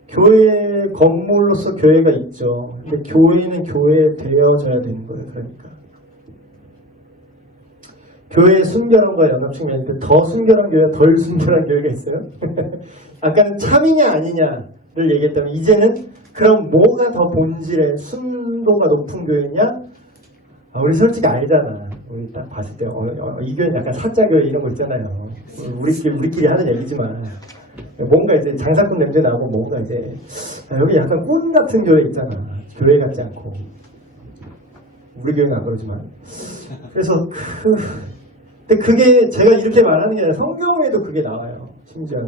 교회 건물로서 교회가 있죠. 근데 교회는 교회 되어져야 되는 거예요. 그러니까 교회의 순결함과 연합 측면인데 더 순결한 교회와 덜 순결한 교회가 있어요. 아까는 참이냐 아니냐를 얘기했다면 이제는 그럼 뭐가 더 본질의 순도가 높은 교회냐? 우리 솔직히 알잖아. 우리 딱 봤을 때 이 교회는 약간 사짜 교회 이런 거 있잖아요. 우리끼리 하는 얘기지만 뭔가 이제 장사꾼 냄새 나고 뭔가 이제 여기 약간 꾼 같은 교회 있잖아. 교회 같지 않고 우리 교회는 안 그러지만 그래서 근데 그게 제가 이렇게 말하는 게 아니라 성경에도 그게 나와요. 심지어.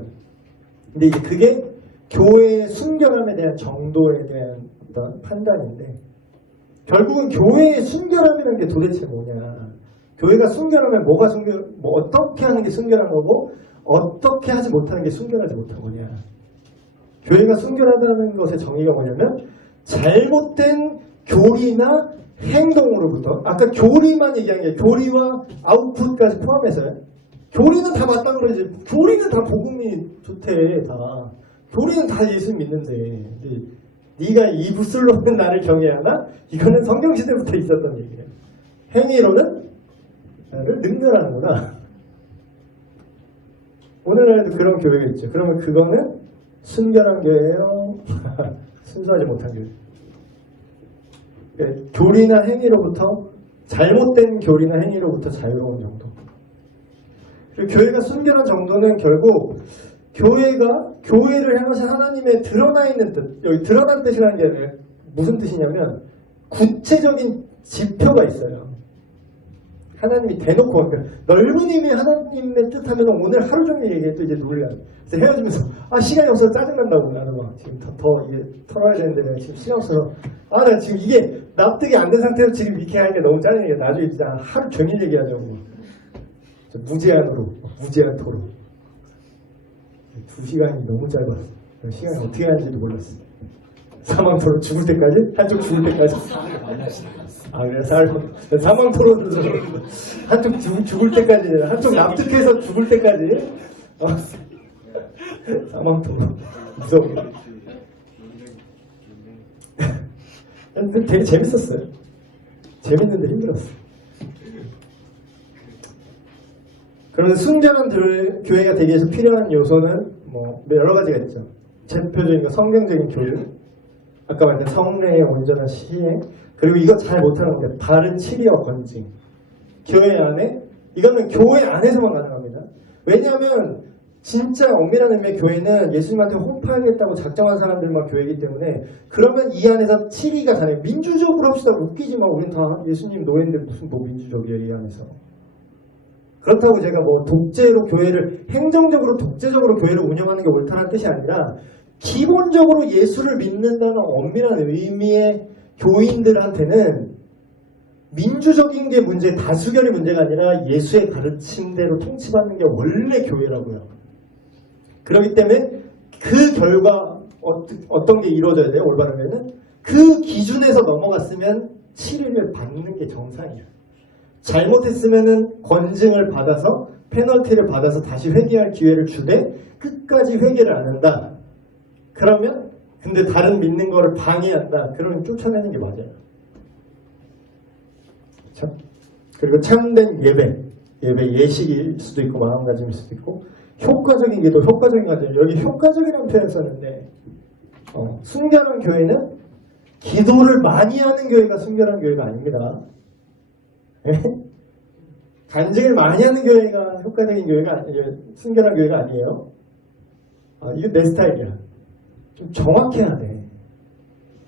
근데 이제 그게 교회의 순결함에 대한 정도에 대한 어떤 판단인데 결국은 교회의 순결함이라는 게 도대체 뭐냐. 교회가 순결하면 뭐가 뭐 어떻게 하는 게 순결한 거고 어떻게 하지 못하는 게 순결하지 못한 거냐. 교회가 순결하다는 것의 정의가 뭐냐면 잘못된 교리나 행동으로부터 아까 교리만 얘기한 게 교리와 아웃풋까지 포함해서요. 교리는 다 맞다는 거지. 교리는 다 복음이 좋대. 다 교리는 다 예수 믿는데 네가 이 붓슬로는 나를 경외하나? 이거는 성경시대부터 있었던 얘기예요. 행위로는 나를 능멸하는구나. 오늘날도 그런 교회가 있죠. 그러면 그거는 순결한 교회예요? 순수하지 못한 교회. 그러니까 교리나 행위로부터 잘못된 교리나 행위로부터 자유로운 정도. 그리고 교회가 순결한 정도는 결국 교회를 향해서 하나님의 드러나 있는 뜻. 여기 드러난 뜻이라는 게 무슨 뜻이냐면 구체적인 지표가 있어요. 하나님이 대놓고 넓은 힘이 하나님의 뜻하면 오늘 하루 종일 얘기해도 이제 놀려요. 그래서 헤어지면서 시간이 없어서 짜증난다고 나는 막 지금 더 이게 털어야 되는데 내가 지금 시간 없어서 나 지금 이게 납득이 안 된 상태에서 지금 이렇게 하는 게 너무 짜증나게 나중에 진짜 하루 종일 얘기하자고 무제한 토론 2시간이 너무 짧았어. 시간이 어떻게 하는지도 몰랐어. 사망 토론 죽을 때까지? 한쪽 죽을 때까지? 그래 사망 토론으로 한쪽 죽을 때까지 한쪽 납득해서 죽을 때까지 사망 토론 무서워. 근데 되게 재밌었어요. 재밌는데 힘들었어. 그러면 순결한 교회가 되기 위해서 필요한 요소는 뭐 여러 가지가 있죠. 대표적인 거 성경적인 교육, 아까 말했던 성례의 온전한 시행, 그리고 이거 잘 못하는 게 바른 치리와 건징. 교회 안에 이거는 교회 안에서만 가능합니다. 왜냐하면 진짜 엄밀한 의미의 교회는 예수님한테 호흡하겠다고 작정한 사람들만 교회이기 때문에 그러면 이 안에서 치리가 가능해요. 민주적으로 합시다. 웃기지 마. 우린 다 예수님 노예인데 무슨 뭐 민주적이에요 이 안에서. 그렇다고 제가 뭐 독재로 교회를 행정적으로 독재적으로 교회를 운영하는 게 옳다는 뜻이 아니라 기본적으로 예수를 믿는다는 엄밀한 의미의 교인들한테는 민주적인 게 문제, 다수결이 문제가 아니라 예수의 가르침대로 통치받는 게 원래 교회라고요. 그렇기 때문에 그 결과 어떤 게 이루어져야 돼요? 올바르면은 그 기준에서 넘어갔으면 치리를 받는 게 정상이에요. 잘못했으면은 권징을 받아서 페널티를 받아서 다시 회개할 기회를 주되 끝까지 회개를 안 한다. 그러면 근데 다른 믿는 거를 방해한다. 그러면 쫓아내는 게 맞아요. 그렇죠? 그리고 참된 예배 예식일 수도 있고 마음가짐일 수도 있고 효과적인 기도, 효과적인 가정. 여기 효과적이라는 표현을 썼는데 순결한 교회는 기도를 많이 하는 교회가 순결한 교회가 아닙니다. 간증을 많이 하는 교회가 효과적인 교회가 순결한 교회가 아니에요. 이거 내 스타일이야. 좀 정확해야 돼.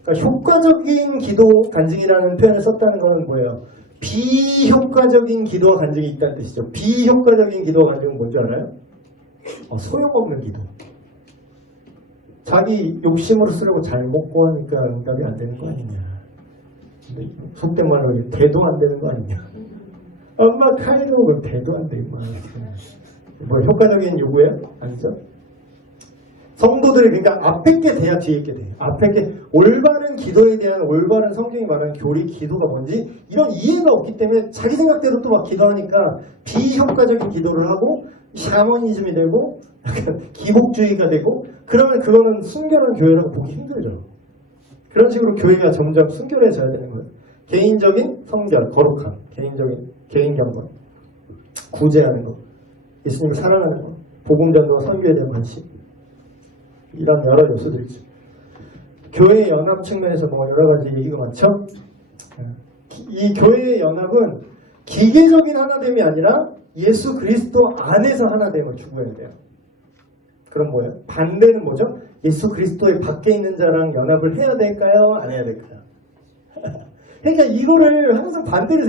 그러니까 효과적인 기도 간증이라는 표현을 썼다는 건 뭐예요? 비효과적인 기도와 간증이 있다는 뜻이죠. 비효과적인 기도와 간증은 뭔지 알아요? 소용없는 기도. 자기 욕심으로 쓰려고 잘 먹고 하니까 응답이 안 되는 거 아니냐. 속된 말로 대도 안 되는 거 아니냐. 엄마 칼도 그럼 대도 안 돼. 뭐 효과적인 요구예요? 아니죠? 성도들이 그러니까 앞에 게 돼야 뒤에 게 돼. 앞에 게 올바른 기도에 대한 올바른 성경이 말하는 교리 기도가 뭔지 이런 이해가 없기 때문에 자기 생각대로 또 막 기도하니까 비효과적인 기도를 하고 샤머니즘이 되고 약간 기복주의가 되고 그러면 그거는 순결한 교회라고 보기 힘들죠. 그런 식으로 교회가 점점 순결해져야 되는 거예요. 개인적인 성결, 거룩함, 개인적인 개인 경건, 구제하는 거, 예수님을 사랑하는 거, 복음 전도와 선교에 대한 관심, 이런 여러 요소들이 있죠. 교회의 연합 측면에서 뭐 여러 가지 얘기가 많죠. 이 교회의 연합은 기계적인 하나됨이 아니라 예수 그리스도 안에서 하나됨을 추구해야 돼요. 그럼 뭐예요? 반대는 뭐죠? 예수 그리스도의 밖에 있는 자랑 연합을 해야 될까요? 안 해야 될까요? 그러니까 이거를 항상 반대를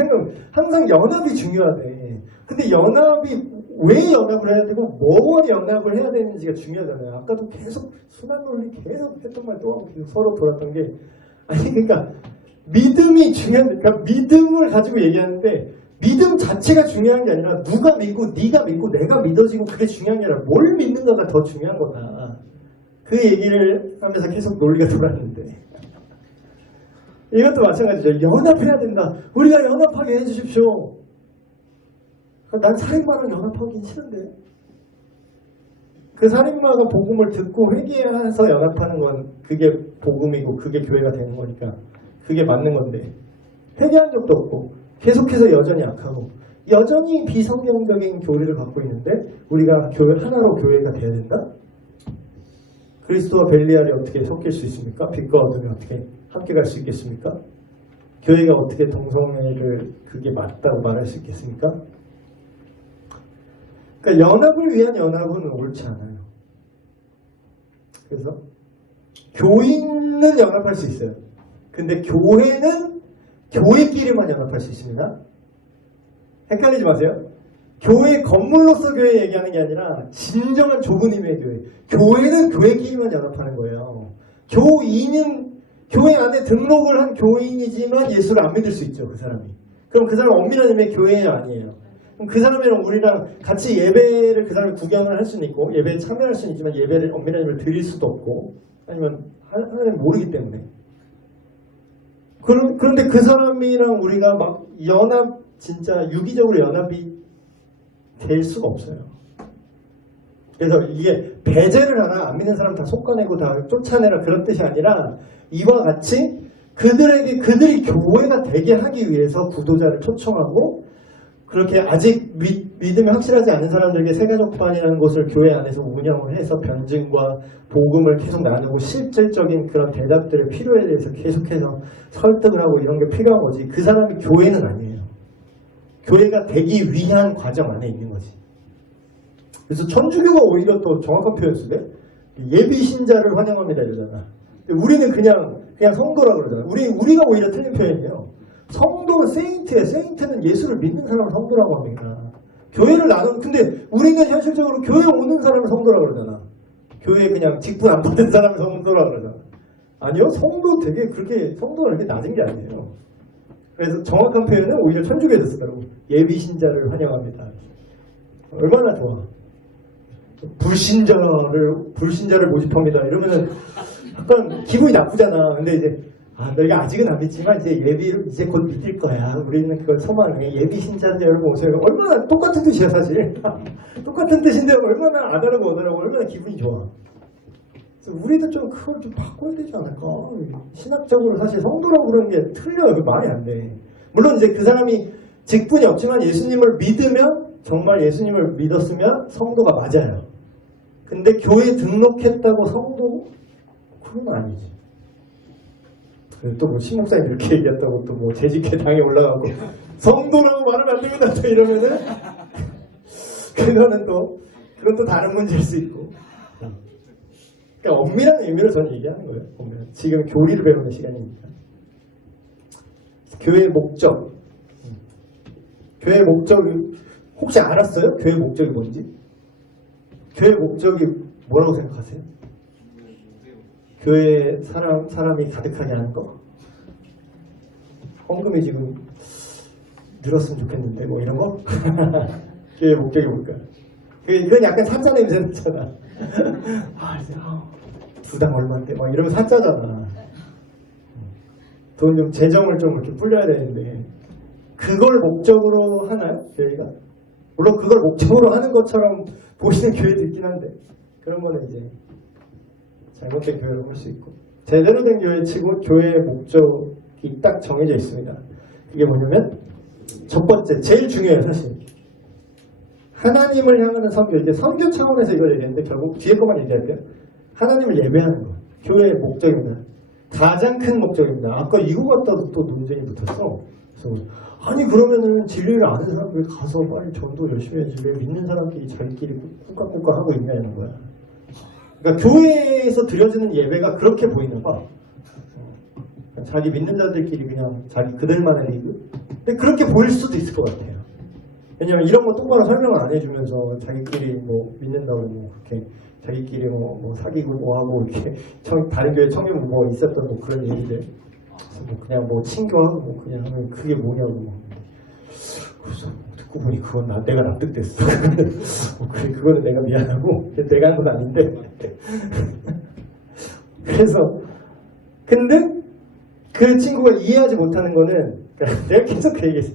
항상 연합이 중요하대. 근데 연합이 왜 연합을 해야 되고 뭐와 연합을 해야 되는지가 중요하잖아요. 아까도 계속 순환 논리 계속 했던 말 또 하고 계속 서로 돌았던 게 아니 그러니까 믿음이 중요한 그러니까 믿음을 가지고 얘기하는데 믿음 자체가 중요한 게 아니라 누가 믿고 네가 믿고 내가 믿어지고 그게 중요한 게 아니라 뭘 믿는가가 더 중요한 거다. 그 얘기를 하면서 계속 논리가 돌았는데 이것도 마찬가지죠. 연합해야 된다. 우리가 연합하게 해주십시오. 난 살인마랑 연합하기 싫은데 그 살인마가 복음을 듣고 회개해서 연합하는 건 그게 복음이고 그게 교회가 되는 거니까 그게 맞는 건데 회개한 적도 없고 계속해서 여전히 악하고 여전히 비성경적인 교리를 갖고 있는데 우리가 하나로 교회가 돼야 된다? 그리스도와 벨리알이 어떻게 섞일 수 있습니까? 빛과 어둠이 어떻게 함께 갈 수 있겠습니까? 교회가 어떻게 동성애를 그게 맞다고 말할 수 있겠습니까? 그러니까 연합을 위한 연합은 옳지 않아요. 그래서 교인은 연합할 수 있어요. 근데 교회는 교회끼리만 연합할 수 있습니다. 헷갈리지 마세요. 교회 건물로서 교회 얘기하는 게 아니라 진정한 좁은 의미의 교회. 교회는 교회끼리만 연합하는 거예요. 교인은 교회 안에 등록을 한 교인이지만 예수를 안 믿을 수 있죠. 그 사람이. 그럼 그 사람 엄밀한 의미의 교회 아니에요. 그럼 그 사람이랑 우리랑 같이 예배를 그 사람이 구경을 할 수는 있고 예배에 참여할 수는 있지만 예배를 엄밀한 의미를 드릴 수도 없고 아니면 하나님 모르기 때문에 그런데 그 사람이랑 우리가 막 연합 진짜 유기적으로 연합이 될 수가 없어요. 그래서 이게 배제를 하나 안 믿는 사람 다 속아내고 다 쫓아내라 그런 뜻이 아니라 이와 같이 그들이 교회가 되게 하기 위해서 구도자를 초청하고 그렇게 아직 믿음이 확실하지 않은 사람들에게 세가족반이라는 곳을 교회 안에서 운영을 해서 변증과 복음을 계속 나누고 실질적인 그런 대답들의 필요에 대해서 계속해서 설득을 하고 이런 게 필요한 거지. 그 사람이 교회는 아니에요. 교회가 되기 위한 과정 안에 있는 거지. 그래서 천주교가 오히려 또 정확한 표현 쓰대. 예비 신자를 환영합니다 이러잖아. 우리는 그냥 성도라 그러잖아. 우리가 오히려 틀린 표현이에요. 성도는 세인트예요. 세인트는 예수를 믿는 사람을 성도라고 합니다. 교회를 근데 우리는 현실적으로 교회 오는 사람을 성도라고 그러잖아. 교회에 그냥 직분 안 받은 사람을 성도라고 그러잖아. 아니요. 성도 되게 그렇게 성도가 그렇게 낮은 게 아니에요. 그래서 정확한 표현은 오히려 천주교에서 쓰더라고. 예비 신자를 환영합니다. 얼마나 좋아. 불신자를 모집합니다. 이러면은 약간 기분이 나쁘잖아. 근데 이제 너희가 아직은 안 믿지만 이제 곧 믿을 거야. 우리는 그걸 소망해. 예비 신자인데 여러분 오세요. 얼마나 똑같은 뜻이야 사실. 똑같은 뜻인데 얼마나 아다르고 어다르고 얼마나 기분이 좋아. 그래서 우리도 좀 그걸 좀 바꿔야 되지 않을까. 신학적으로 사실 성도라고 그러는 게 틀려요. 말이 안 돼. 물론 이제 그 사람이 직분이 없지만 예수님을 믿으면 정말 예수님을 믿었으면 성도가 맞아요. 근데 교회에 등록했다고 성도? 그건 아니지. 또 뭐 신목사님 이렇게 얘기했다고 또 뭐 재직회 당에 올라가고 성도라고 말하면 안 됩니다 또 이러면은 그건 또 다른 문제일 수 있고. 그러니까 엄밀한 의미로 저는 얘기하는 거예요. 지금 교리를 배우는 시간이니까. 교회의 목적. 교회의 목적이 혹시 알았어요? 교회의 목적이 뭔지? 교회의 목적이 뭐라고 생각하세요? 교회에 사람이 가득하게 하는 거? 헌금이 지금 늘었으면 좋겠는데 뭐 이런 거? 교회의 목적이 뭘까? 그건 약간 사자 냄새 나잖아. 이제 두당 얼마인데 막 이러면 사짜잖아. 돈 좀 재정을 좀 이렇게 불려야 되는데 그걸 목적으로 하나요? 교회가? 물론 그걸 목적으로 하는 것처럼 보이는 교회도 있긴 한데 그런 거는 이제 잘못된 교회로 볼 수 있고 제대로 된 교회 치고 교회의 목적이 딱 정해져 있습니다. 그게 뭐냐면 첫 번째 제일 중요해요. 사실 하나님을 향하는 선교. 이제 선교 차원에서 이걸 얘기했는데 결국 뒤에 것만 얘기할게요. 하나님을 예배하는 거 교회의 목적입니다. 가장 큰 목적입니다. 아까 이거 갖다도 또 논쟁이 붙었어. 그래서 아니 그러면은 진리를 아는 사람들 가서 빨리 전도 열심히 해야지 왜 믿는 사람끼리 자기끼리 꾹꾹꾹 하고 있냐는 거야. 그러니까 교회에서 드려지는 예배가 그렇게 보이나 봐. 자기 믿는 자들끼리 그냥 자기 그들만의 리그? 근데 그렇게 보일 수도 있을 것 같아요. 왜냐면 이런 거 똑바로 설명을 안 해주면서 자기끼리 뭐 믿는다고 뭐 그렇게 자기끼리 뭐 사귀고 뭐 하고 이렇게 다른 교회 청년 뭐 있었던 뭐 그런 얘기들 뭐 그냥 뭐 친교하고 뭐 그냥 하면 그게 뭐냐고 그래서 듣고 보니 그건 내가 납득됐어. 그래 그거는 내가 미안하고 내가 한 건 아닌데 그래서 근데 그 친구가 이해하지 못하는 거는 내가 계속 그 얘기했어.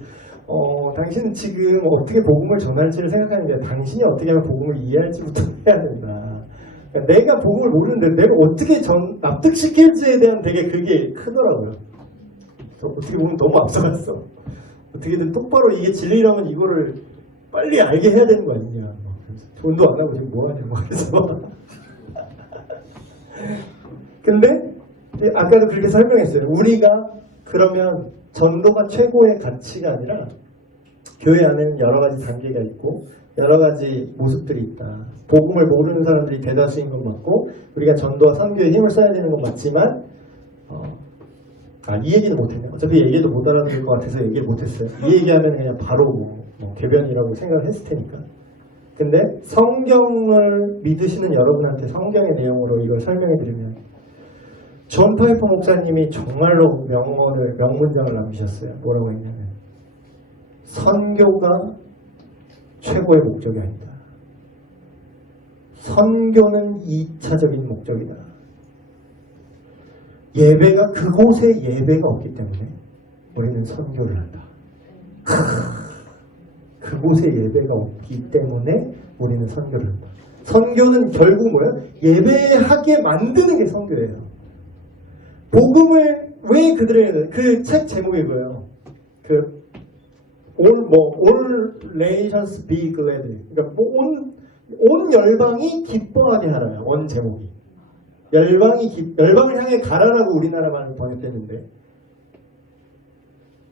당신은 지금 어떻게 복음을 전할지를 생각하는데 당신이 어떻게 하면 복음을 이해할지부터 해야 된다. 그러니까 내가 복음을 모르는데 내가 어떻게 납득시킬지에 대한 되게 그게 크더라고요. 어떻게 보면 너무 앞서갔어. 어떻게든 똑바로 이게 진리라면 이거를 빨리 알게 해야 되는 거 아니냐. 돈도 안 하고 지금 뭐하냐. 그래서 근데 아까도 그렇게 설명했어요. 우리가 그러면 전도가 최고의 가치가 아니라 교회 안에는 여러 가지 단계가 있고 여러 가지 모습들이 있다. 복음을 모르는 사람들이 대다수인 건 맞고 우리가 전도와 선교에 힘을 써야 되는 건 맞지만 이 얘기는 못했네. 어차피 얘기도 못 알아들을 것 같아서 얘기를 못했어요. 이 얘기하면 그냥 바로 뭐 개변이라고 생각을 했을 테니까. 근데 성경을 믿으시는 여러분한테 성경의 내용으로 이걸 설명해 드리면 존 파이퍼 목사님이 정말로 명문장을 남기셨어요. 뭐라고 했냐면 선교가 최고의 목적이 아니다. 선교는 2차적인 목적이다. 예배가 그곳에 예배가 없기 때문에 우리는 선교를 한다. 그곳에 예배가 없기 때문에 우리는 선교를 한다. 선교는 결국 뭐야? 예배하게 만드는 게 선교예요. 복음을 왜 그들에게 그 책 제목이 이거예요. All nations be glad. 그러니까 온 열방이 기뻐하게 하라요. 원 제목이. 열방을 향해 가라라고 우리나라만 번역됐는데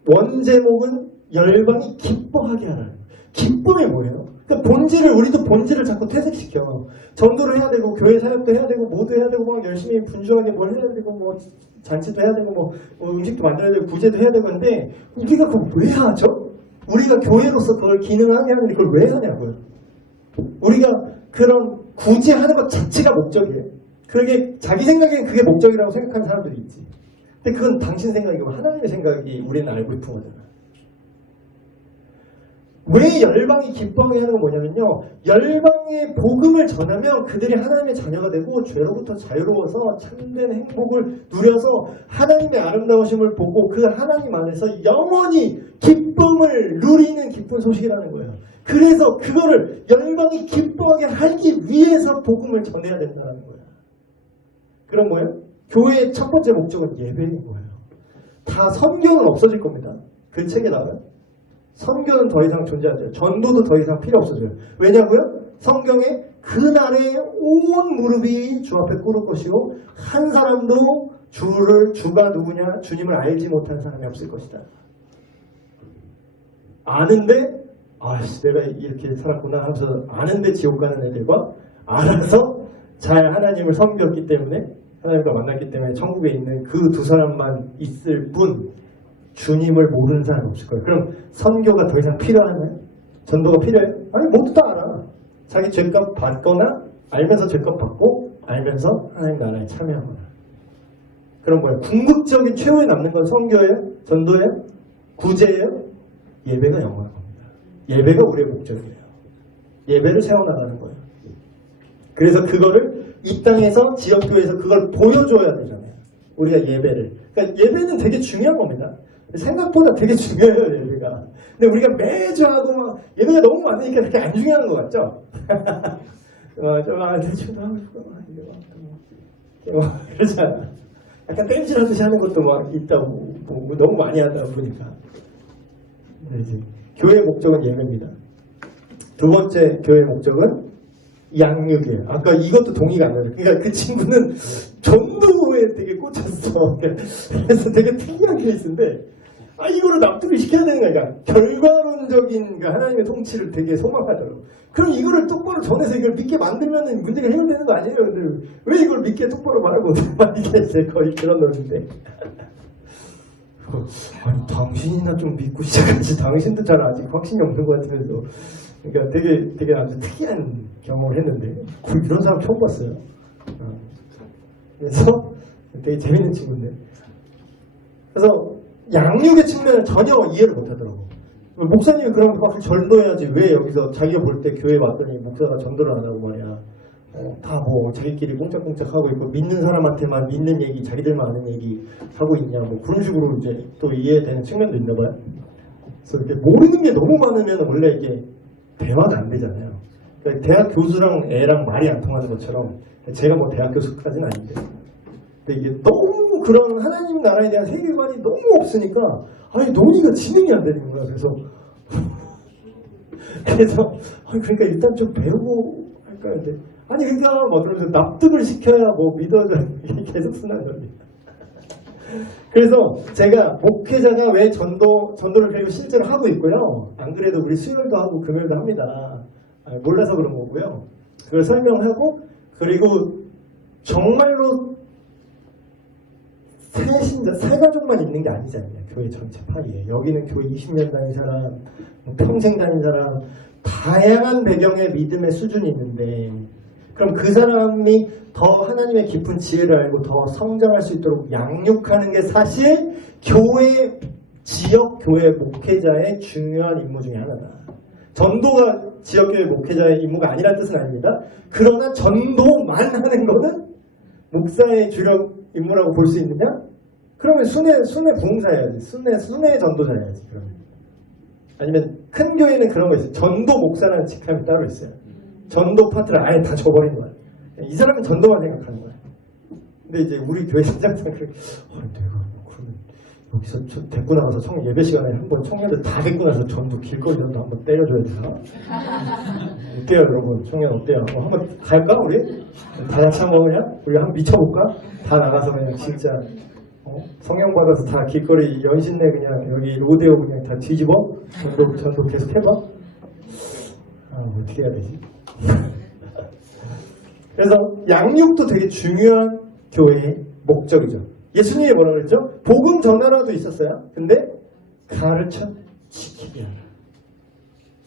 원 제목은 열방이 기뻐하게 하라는 거예요. 기쁨이 뭐예요? 그러니까 우리도 본질을 자꾸 퇴색시켜. 전도를 해야 되고 교회 사역도 해야 되고 모두 해야 되고 막 열심히 분주하게 뭘 해야 되고 뭐 잔치도 해야 되고 뭐 음식도 만들어야 되고 구제도 해야 되고 근데 우리가 그걸 왜 하죠? 우리가 교회로서 그걸 기능하게 하는데 그걸 왜 하냐고요. 우리가 그런 구제하는 것 자체가 목적이에요. 그게 자기 생각엔 그게 목적이라고 생각하는 사람들이 있지. 근데 그건 당신 생각이고 하나님의 생각이 우리는 알고 있는 거잖아. 왜 열방이 기뻐하게 하는 건 뭐냐면요. 열방의 복음을 전하면 그들이 하나님의 자녀가 되고 죄로부터 자유로워서 참된 행복을 누려서 하나님의 아름다우심을 보고 그 하나님 안에서 영원히 기쁨을 누리는 기쁜 소식이라는 거예요. 그래서 그거를 열방이 기뻐하게 하기 위해서 복음을 전해야 된다는 거예요. 그럼 뭐예요? 교회의 첫 번째 목적은 예배인 거예요. 다 선교는 없어질 겁니다. 그 책에 나와요. 선교는 더 이상 존재하지 않아요. 전도도 더 이상 필요 없어져요. 왜냐고요? 성경에 그날에 온 무릎이 주 앞에 꿇을 것이고 한 사람도 주가 누구냐 주님을 알지 못한 사람이 없을 것이다. 아는데 내가 이렇게 살았구나 하면서 아는데 지옥 가는 애들과 알아서 잘 하나님을 섬겼기 때문에 하나님과 만났기 때문에 천국에 있는 그 두 사람만 있을 뿐 주님을 모르는 사람은 없을 거예요. 그럼 선교가 더 이상 필요하나요? 전도가 필요해요? 아니 모두 다 알아. 자기 죄값 받거나 알면서 죄값 받고 알면서 하나님 나라에 참여하거나. 그럼 뭐예요? 궁극적인 최후에 남는 건 선교예요? 전도예요? 구제예요? 예배가 영원한 겁니다. 예배가 우리의 목적이에요. 예배를 세워나가는 거예요. 그래서 그거를 이 땅에서 지역교회에서 그걸 보여줘야 되잖아요. 우리가 예배를. 그러니까 예배는 되게 중요한 겁니다. 생각보다 되게 중요해요, 예배가. 근데 우리가 매주 하고 막 예배가 너무 많으니까 그렇게 안 중요한 것 같죠? 대충 하고 싶어. 그러잖아. 약간 땜질하듯이 하는 것도 막 있다고, 너무 많이 하다 보니까. 이제 교회의 목적은 예배입니다. 두 번째 교회의 목적은 양육이에요. 아까 이것도 동의가 안 돼요. 그러니까 그 친구는 전도에 되게 꽂혔어. 그래서 되게 특이한 케이스인데, 이거를 납득을 시켜야 되는 거니까 결과론적인 하나님의 통치를 되게 소망하더라고. 그럼 이거를 똑바로 전해서 이걸 믿게 만들면 문제가 해결되는 거 아니에요? 근데 왜 이걸 믿게 똑바로 말하고 이게 이제 거의 그런 놈인데. 아니 당신이나 좀 믿고 시작하지. 당신도 잘 아직 확신이 없는 것 같으면서. 그러니까 되게 아주 특이한 경험을 했는데 이런 사람 처음 봤어요. 그래서 되게 재밌는 친구인데. 그래서 양육의 측면을 전혀 이해를 못하더라고. 목사님이 그럼 막 전도해야지 왜 여기서 자기가 볼 때 교회 왔더니 목사가 전도를 안 하고 말이야. 다 뭐 자기끼리 꽁짝꽁짝 하고 있고 믿는 사람한테만 믿는 얘기, 자기들만 아는 얘기 하고 있냐 뭐 그런 식으로 이제 또 이해되는 측면도 있나 봐요. 그래서 이렇게 모르는 게 너무 많으면 원래 이게 대화가 안 되잖아요. 그러니까 대학 교수랑 애랑 말이 안 통하는 것처럼 제가 뭐 대학 교수까지는 아닌데. 근데 이게 너무 그런 하나님 나라에 대한 세계관이 너무 없으니까 논의가 진행이 안 되는 거야. 그래서 그러니까 일단 좀 배우고 할까 근데 그러니까 뭐 그러면서 납득을 시켜야 뭐 믿어져 계속 쓰는 겁니다. 그래서 제가 목회자가 왜 전도를 그리고 실제로 하고 있고요. 안 그래도 우리 수요일도 하고 금요일도 합니다. 몰라서 그런 거고요. 그걸 설명하고 그리고 정말로 세 가족만 있는 게 아니잖아요. 교회 전체 파이에. 여기는 교회 20년 다닌 사람, 평생 다닌 사람, 다양한 배경의 믿음의 수준이 있는데 그럼 그 사람이 더 하나님의 깊은 지혜를 알고 더 성장할 수 있도록 양육하는 게 사실 지역 교회 목회자의 중요한 임무 중에 하나다. 전도가 지역교회 목회자의 임무가 아니라는 뜻은 아닙니다. 그러나 전도만 하는 거는 목사의 주력 임무라고 볼 수 있느냐? 그러면 순회 부흥사여야지. 순회 전도자여야지. 그러면. 아니면 큰 교회는 그런 거 있어요. 전도 목사라는 직함이 따로 있어요. 전도 파트를 아예 다 줘버린 거야. 이 사람은 전도만 생각하는 거야. 근데 이제 우리 교회 사장상 그렇게 내가 그러면 여기서 데리고 나가서 예배 시간에 한번 청년들 다 데리고 나서 전도 길거리 전도 한번 때려줘야 되나? 어때요 여러분? 청년 어때요? 한번 갈까 우리? 다 같이 한번 그냥? 우리 한번 미쳐볼까? 다 나가서 그냥 진짜 성령 받아서 다 길거리 연신내 그냥 여기 로데오 그냥 다 뒤집어? 전도 계속 해봐? 어떻게 해야 되지? 그래서 양육도 되게 중요한 교회의 목적이죠. 예수님이 뭐라고 그랬죠? 복음 전하라도 있었어요. 근데 가르쳐 지키게 하라.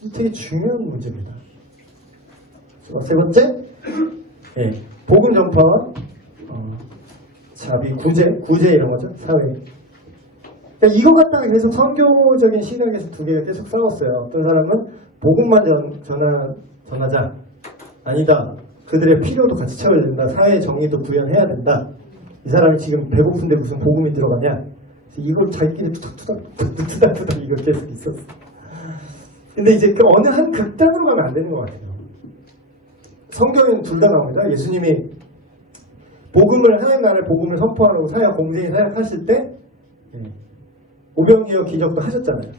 이 되게 중요한 문제입니다. 세 번째, 복음 전파와 자비, 구제 이런 거죠. 사회. 그러니까 이거 갖다가 계속 선교적인 시각에서 두 개가 계속 싸웠어요. 어떤 사람은 복음만 전하자. 아니다. 그들의 필요도 같이 채워야 된다. 사회 정의도 구현해야 된다. 이 사람이 지금 배고픈데 무슨 복음이 들어가냐. 이걸 자기끼리 투닥투닥 이거 계속 있었어. 근데 이제 그 어느 한 극단으로 가면 안 되는 것 같아요. 성경에는 둘 다 나옵니다. 예수님이 하나님 나라의 복음을 선포하라고 공생이 사역하실 때 오병이어 기적도 하셨잖아요.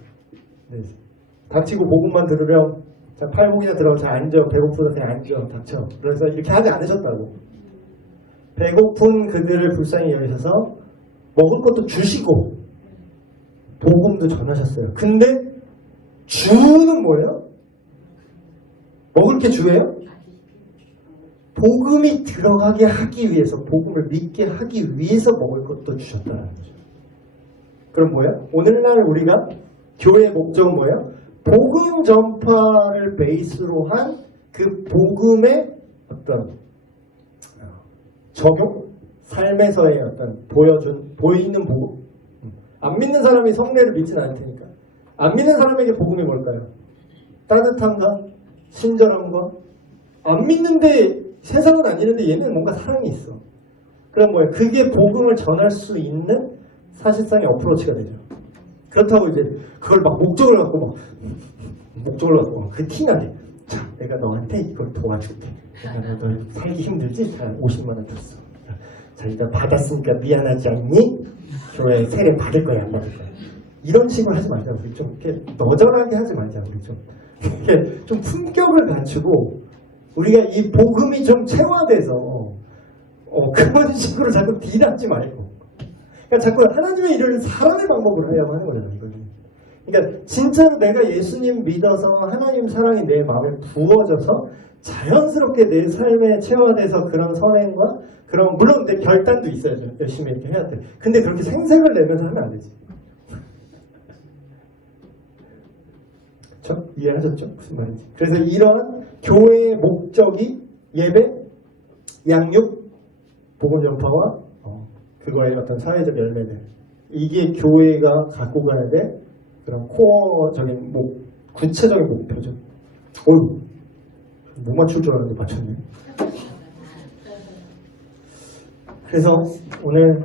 닥치고 복음만 들으렴. 자, 팔복이나 들어가고 자 앉아. 배고프다 그냥 앉아. 닥쳐. 그래서 이렇게 하지 않으셨다고. 배고픈 그들을 불쌍히 여기셔서 먹을 것도 주시고 복음도 전하셨어요. 근데 주는 뭐예요? 먹을 게 주예요? 복음이 들어가게 하기 위해서, 복음을 믿게 하기 위해서 먹을 것도 주셨다는 거죠. 그럼 뭐예요? 오늘날 우리가 교회의 목적은 뭐예요? 복음 전파를 베이스로 한 그 복음의 어떤 적용? 삶에서의 어떤 보이는 복음. 안 믿는 사람이 성례를 믿지는 않을 테니까. 안 믿는 사람에게 복음이 뭘까요? 따뜻함과 친절함과 안 믿는데 세상은 아니는데 얘는 뭔가 사랑이 있어. 그럼 뭐야? 그게 복음을 전할 수 있는 사실상의 어프로치가 되죠. 그렇다고 이제 그걸 막 목적을 갖고 그 티나게 자 내가 너한테 이걸 도와줄게. 내가 너 살기 힘들지? 자 50만 원 줬어. 자 일단 받았으니까 미안하지 않니? 교회 세례 받을 거야 안 받을 거야. 이런 식으로 하지 말자. 우리 좀 이렇게 너절하게 하지 말자. 우리 좀 이렇게 좀 품격을 갖추고 우리가 이 복음이 좀 체화돼서 그런 식으로 자꾸 딜하지 말고 그러니까 자꾸 하나님의 일을 사람의 방법으로 하려고 하는 거잖아요. 이거는. 그러니까 진짜로 내가 예수님 믿어서 하나님 사랑이 내 마음에 부어져서 자연스럽게 내 삶에 체화돼서 그런 선행과 그런 물론 내 결단도 있어야죠. 열심히 이렇게 해야 돼. 근데 그렇게 생색을 내면서 하면 안 되지. 저 이해하셨죠? 무슨 말인지. 그래서 이런 교회의 목적이 예배, 양육, 복음 전파와 그거의 어떤 사회적 열매들. 이게 교회가 갖고 가야 될 그런 코어적인 구체적인 목표죠. 어휴, 못 맞출 줄 알았는데 맞췄네. 그래서 오늘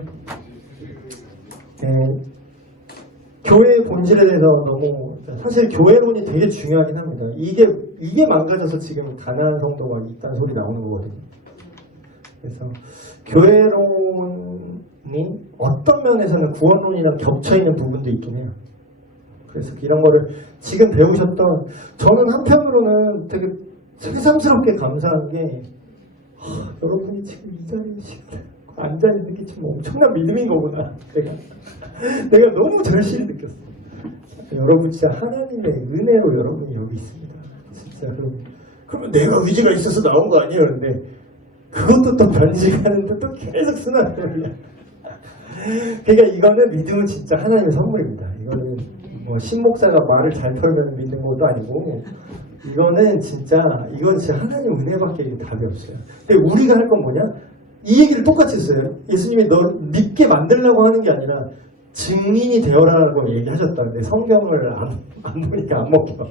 교회의 본질에 대해서 너무 사실 교회론이 되게 중요하긴 합니다. 이게 망가져서 지금 가난한 성도가 있다는 소리 나오는 거거든요. 그래서 교회론이 어떤 면에서는 구원론이랑 겹쳐있는 부분도 있긴 해요. 그래서 이런 거를 지금 배우셨던 저는 한편으로는 되게 새삼스럽게 감사한 게 여러분이 지금 이 자리에 앉아있는 게 지금 엄청난 믿음인 거구나. 내가 너무 절실히 느꼈어. 여러분 진짜 하나님의 은혜로 여러분이 여기 있습니다. 진짜 그러면 내가 의지가 있어서 나온 거 아니에요? 그런데 그것도 또 변직하는데 또 계속 쓰는 소리야. 그러니까 이거는 믿음은 진짜 하나님의 선물입니다. 이거는 뭐 신목사가 말을 잘 털면 믿는 것도 아니고 이건 진짜 하나님 은혜밖에 답이 없어요. 근데 우리가 할 건 뭐냐? 이 얘기를 똑같이 했어요. 예수님이 너 믿게 만들려고 하는 게 아니라 증인이 되어라라고 얘기하셨다는데 성경을 안 보니까 안 먹혀.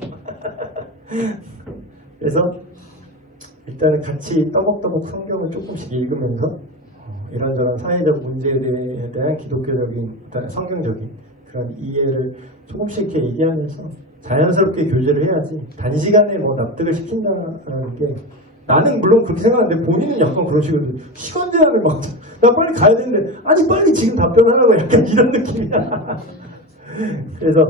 그래서 일단은 같이 떠벅떠벅 성경을 조금씩 읽으면서 이런저런 사회적 문제에 대한 기독교적인 성경적인 그런 이해를 조금씩 이렇게 얘기하면서 자연스럽게 교제를 해야지 단시간에 뭐 납득을 시킨다는 게 나는 물론 그렇게 생각하는데 본인은 약간 그런 식으로 시간 제한을 막 나 빨리 가야 되는데 아니 빨리 지금 답변하라고 약간 이런 느낌이야. 그래서